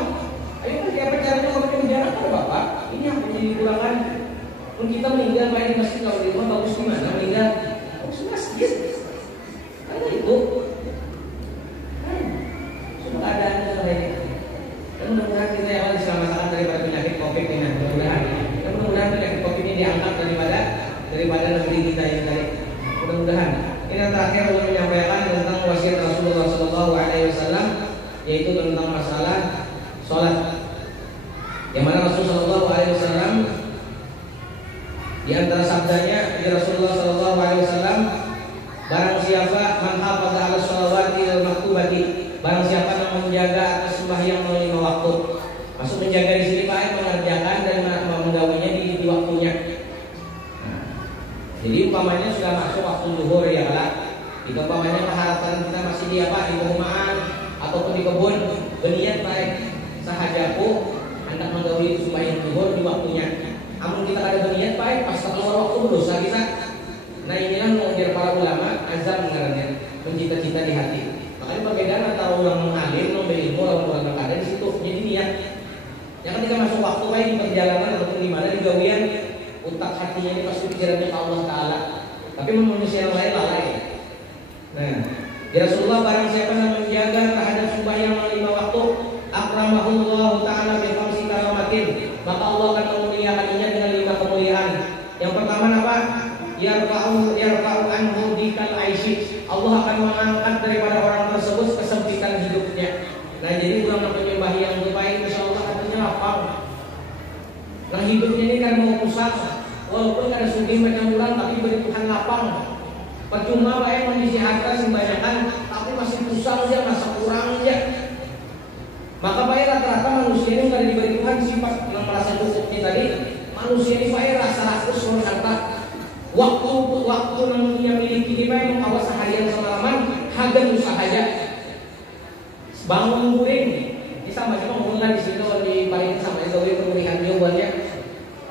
Ayo nanti apa caranya kalau kita menjalankan Bapak? Ini yang menjadi kekurangan. Kalau kita meninggal main di masjid, kalau di rumah bagus gimana meninggal? Bagus di masjid. Karena itu, semua keadaan seperti ini. Dan mudah-mudahan kita yang diselamatkan daripada penyakit Covid ini. Mudah-mudahan penyakit Covid ini diangkat daripada negeri kita yang tadi. Mudah-mudahan. Ini yang terakhir untuk menyampaikan tentang wasiat Rasulullah SAW, yaitu tentang masalah sholat. Yang mana Rasulullah SAW di antara sabdanya di Rasulullah SAW, barang siapa man hafaza 'ala sholawati wal maktubati, barang siapa yang menjaga atas sembahyang lima waktu. Maksud menjaga di sini Pak, mengerjakan dan menggawinya di waktunya. Nah, jadi umpamanya sudah masuk waktu zuhur ya lah. Jika umpamanya keharapan kita masih di apa di perumahan ataupun di kebun, berniat baik sahajaku hendak menggawi sembahyang zuhur di waktunya. Namun kita ada berniat baik pas keluar waktu berdosa kita. Nah inilah mengajar para ulama azam mengarangnya mencita-cita di hati. Makanya perbedaan antara orang alim, orang berilmu, orang berkada di situ. Jadi niat. Yang ketika masuk waktu baik di perjalanan ataupun di mana di gawian, utak hatinya ini pasti pikirannya ke Allah Taala. Tapi manusia yang lain lalai. Nah, ya Rasulullah barang siapa yang menjaga terhadap sembahyang lima waktu, akramahullah Taala bi khamsi karamatin, maka Allah akan memuliakannya dengan 5 kemuliaan. Yang pertama apa? Yarfa'u anhu dikal aisyik. Allah akan mengangkat daripada orang tersebut kesempitan hidupnya. Nah jadi orang penyembah yang baik, insya Allah hatinya lapang. Nah hidupnya ini kan mau rusak, walaupun ada sugih macam bulan, tapi beri Tuhan lapang. Percuma baik mengisi harta sembahyang, tapi masih pusang aja, masa kurang aja. ini tadi diberi Tuhan sifat yang merasa cukup kita tadi. Manusia ini Pak rasa rakus orang harta. Waktu yang miliki ini Pak mengawas seharian semalaman hagan usahanya. Bangun guring. Ini sama cuma ngomongkan di situ di paling sama itu penulisan jawabannya.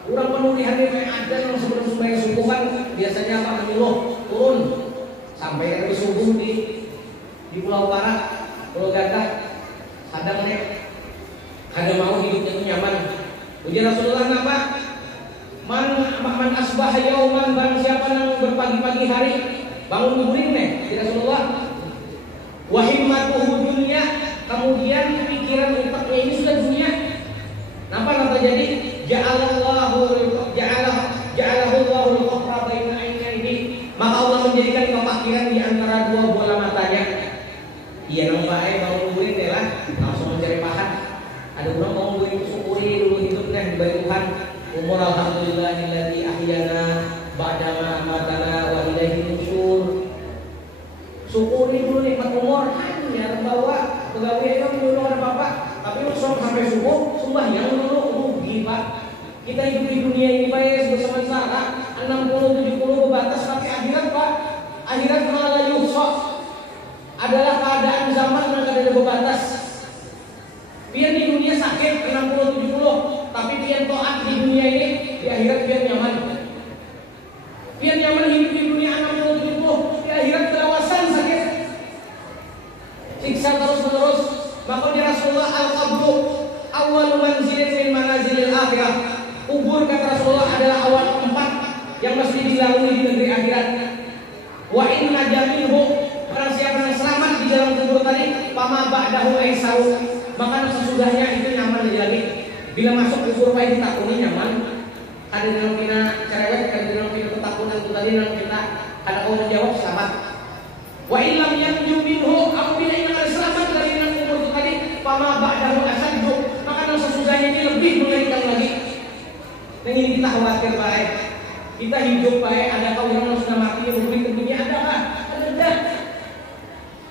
Kurang penulisan ini ada yang sebelum sembahyang subuh kan biasanya apa menyuluh turun sampai dari subuh di Pulau Barat, Pulau Gagah, sadang nek, kada mau hidupnya itu nyaman. Ujar Rasulullah apa? Man asbah yauman, barang siapa yang berpagi-pagi hari bangun guring nek, Rasulullah. Wahimmatuhu dunya, kemudian pikiran utaknya ini sudah dunia. Napa jadi? Ja'alallahu al-qatra baina ainaihi, maka Allah menjadikan kefakiran di antara dua bola matanya. Iya nampak bangun guring deh lah, langsung mencari pahala. Ada orang bangun guring syukuri dulu hidupnya diberi Tuhan. Umur alhamdulillahilladzi ahyana ba'dama amatana wa ilaihi nusyur. Syukuri dulu nikmat umur, hanya bawa pegawai itu dulu ada apa-apa. Tapi sampai subuh sembahyang dulu rugi Pak. Kita hidup di dunia ini Pak bersama-sama 60-70 berbatas, tapi akhirat Pak, akhirat malah yusuf adalah keadaan zaman yang ada berbatas. Biar di dunia sakit 60-70, tapi biar taat di dunia ini di akhirat biar nyaman. Biar nyaman hidup di dunia 60-70, di akhirat kelawasan sakit, siksa terus-menerus. Maka di Rasulullah al-qabru awal manzilin min manazilil akhirah. Kubur kata Rasulullah adalah awal tempat yang mesti dilalui di negeri akhirat. Wa inna jaminhu, orang siapa yang selamat di dalam kubur tadi, pama ba'dahu aisaru, maka sesudahnya itu nyaman lagi. Bila masuk kubur Pak ditakuni nyaman. Ada dalam kita cerewet, ada dalam kita ketakutan itu tadi dalam kita ada orang menjawab selamat. Wa illam yanju minhu, apabila ingin ada selamat dari dalam kubur itu tadi, pama ba'dahu asaddu, maka sesudahnya ini lebih mengerikan lagi. Dan ini kita khawatir Pak. Kita hidup Pak, ada kau yang sudah mati yang memberi ke dunia, adakah? Ada.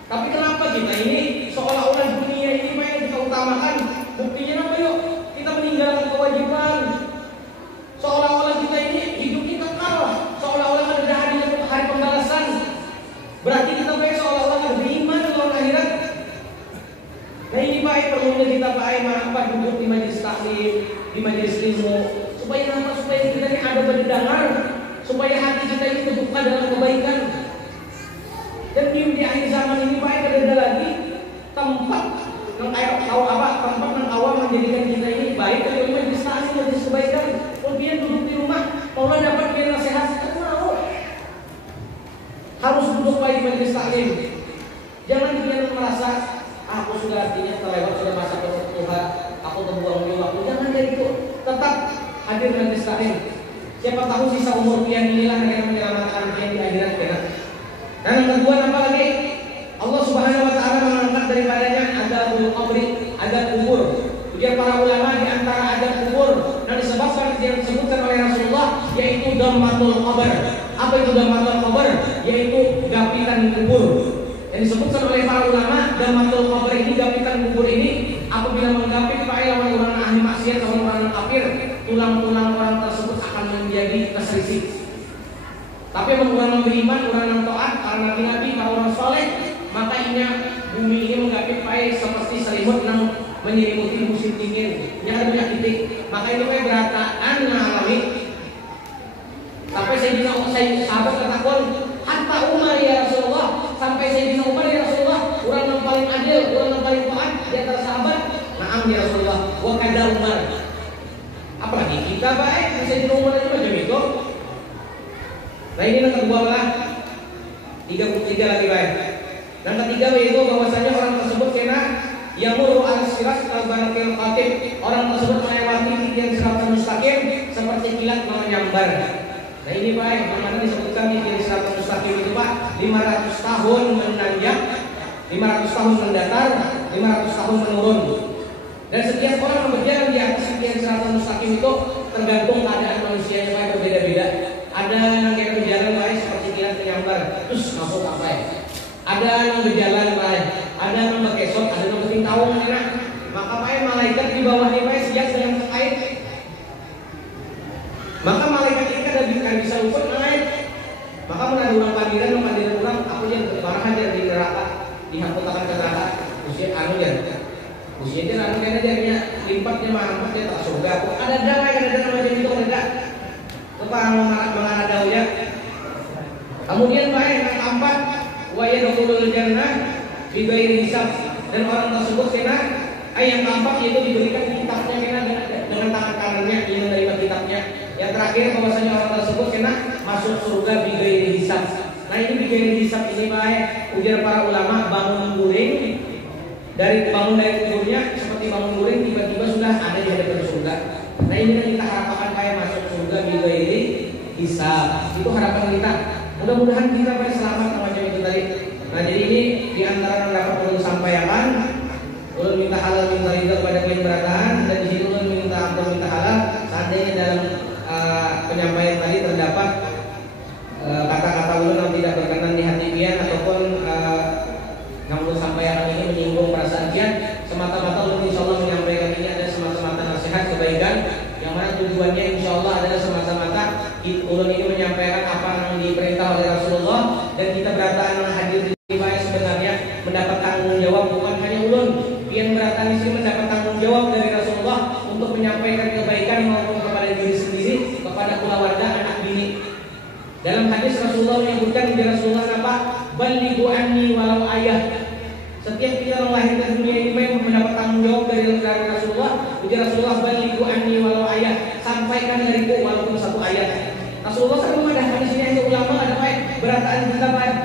Tapi kenapa kita ini seolah-olah dunia ini Pak yang kita utamakan? Buktinya apa yuk? Kita meninggalkan kewajiban. Seolah-olah kita ini hidup kita kekal, seolah-olah ada hari pembalasan. Berarti kita Pak seolah-olah ada beriman dengan akhirat. Nah ini Pak perlunya kita Pak duduk di majelis taklim, di majelis ilmu. Supaya apa? Supaya kita ini ada pendengar, supaya hati kita ini terbuka dalam kebaikan. Dan di akhir zaman ini Pak ada lagi tempat yang tahu apa? Tempat yang awal menjadikan kita ini baik dari majelis taklim, majelis kebaikan. Kemudian duduk di rumah, Allah dapat biar nasihat, kita mau. Harus duduk Pak di majelis taklim. Jangan kita merasa aku sudah artinya terlewat sudah masa Tuhan, aku terbuang waktu. Jangan kayak gitu. Tetap hadir majelis taklim. Siapa tahu sisa umur pian inilah yang menyelamatkan pian di akhirat kita. Dan yang kedua apa lagi? Allah Subhanahu wa taala mengangkat daripadanya adabul qabri, adab kubur. Kemudian para ulama di antara adab kubur dan disebabkan yang disebutkan oleh Rasulullah yaitu dhammatul qabr. Apa itu dhammatul qabr? Yaitu gapitan kubur. Yang disebutkan oleh para ulama dhammatul qabr ini, gapitan kubur ini apabila menggapit lawan orang ahli maksiat atau orang kafir, tulang-tulang orang tersebut akan menjadi terselisih. Tapi orang yang beriman, orang yang taat, orang nabi-nabi, orang soleh, makanya bumi ini menggapit seperti selimut yang menyelimuti musim dingin, yang ada banyak titik. Maka ini berataan mengalami. Sampai saya sahabat katakan, hatta Umar ya Rasulullah, sampai Sayyidina Umar ya Rasulullah, orang yang paling adil, orang yang paling taat di antara sahabat. Naam ya Rasulullah, wa kada Umar. Apalagi kita baik, Sayyidina Umar aja macam itu. Nah ini yang kedua lah, tiga lagi baik. Yang ketiga yaitu bahwasanya orang tersebut kena yamuru al-sirat al-barakil khatib, orang tersebut melewati titik sirat mustaqim seperti kilat menyambar. Nah ini Pak, yang mana disebutkan titik sirat mustaqim itu Pak 500 tahun menanjak, 500 tahun mendatar, 500 tahun menurun. Dan setiap orang yang berjalan di atas titik sirat mustaqim itu tergantung keadaan manusia yang berbeda-beda. Ada yang kita berjalan baik seperti kilat menyambar, terus masuk apa ya? Ada yang berjalan baik, ada yang berkesot, ada yang bertingkawang enak. Maka malaikat di bawahnya bae siap dengan air. Maka malaikat ini kan bisa ukur naik. Maka menadu ulang pandiran ulang aku yang barang hajar di neraka, dihaputakan ke neraka. Usia anu ya. Usia dia anu kena dia limpatnya mah dia tak surga. Aku ada damai ada macam itu ada. Kepada mengarah ya. Kemudian baik yang keempat, wa yadkhulul jannah bi ghairi hisab, dan orang tersebut kena yang keempat yaitu diberikan kitabnya kena dengan tangan kanannya yang menerima kitabnya. Yang terakhir bahwasanya orang tersebut kena masuk surga bi ghairi hisab. Nah ini bi ghairi hisab ini baik ujar para ulama bangun guling dari tidurnya seperti bangun guling tiba-tiba sudah ada di hadapan surga. Nah ini yang kita harapkan kayak masuk surga bi ghairi hisab. Itu harapan kita. Mudah-mudahan kita selamat macam itu tadi. Nah jadi ini diantara yang dapat ulun sampaikan. Ulun minta halal minta ridho kepada yang beratan, dan di situ ulun minta ampun minta halal. Seandainya dalam penyampaian tadi terdapat kata-kata ulun yang tidak berkenan di hati pian ataupun yang ulun sampaikan ini menyinggung perasaan pian, semata-mata ulun insyaallah menyampaikan ini ada semata-mata nasihat kebaikan yang mana tujuannya insyaallah adalah semata-mata ulun ini menyampaikan apa yang diperintah oleh Rasulullah, dan kita berataan hadir di sini sebenarnya mendapat tanggung jawab bukan hanya ulun yang berataan di sini mendapat tanggung jawab dari Rasulullah untuk menyampaikan kebaikan maupun kepada diri sendiri, kepada keluarga, anak bini. Dalam hadis Rasulullah menyebutkan di Rasulullah apa? Balighu anni walau ayah. Setiap kita melahirkan dunia ini mendapat tanggung jawab dari Rasulullah. Ujar Rasulullah balighu anni walau ayah, sampaikan dariku walaupun satu ayat. Rasulullah kan memadahkan di sini untuk ulama ada baik berataan kita baik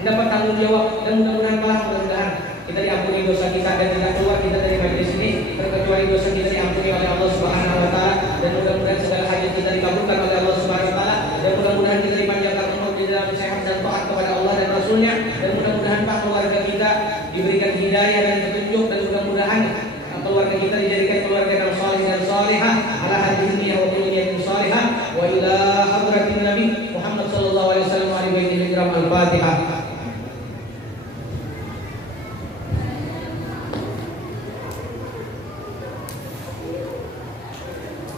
mendapat tanggung jawab, dan mudah-mudahan kita diampuni dosa kita dan tidak keluar kita dari majelis ini terkecuali dosa kita diampuni oleh Allah Subhanahu wa taala, dan mudah-mudahan segala hajat kita dikabulkan oleh Allah Subhanahu wa taala, dan mudah-mudahan kita dipanjangkan umur di dalam sehat dan taat kepada Allah dan Rasulnya, dan mudah-mudahan Pak keluarga kita diberikan hidayah dan petunjuk, dan mudah-mudahan keluarga kita dijadikan keluarga yang saleh dan salihah ala hadhihi wa kulliyatin salihah wa ila hadratin Nabi Muhammad sallallahu alaihi wasallam wa alihi wa sallam. Al-Fatihah.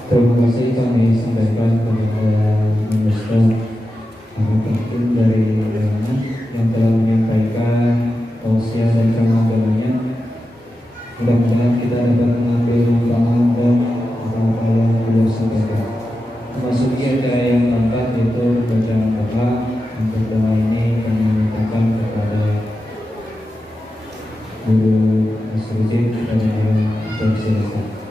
Terima kasih kami sampaikan kepada Minister Ahmad dari Ulama yang telah menyampaikan tausiah dan ceramah-ceramahnya. Mudah-mudahan kita dapat mengambil manfaat apa yang beliau sampaikan. Memasuki acara yang keempat yaitu bacaan doa. Untuk doa ini kami mintakan kepada Guru Asrujid dan yang bersilakan.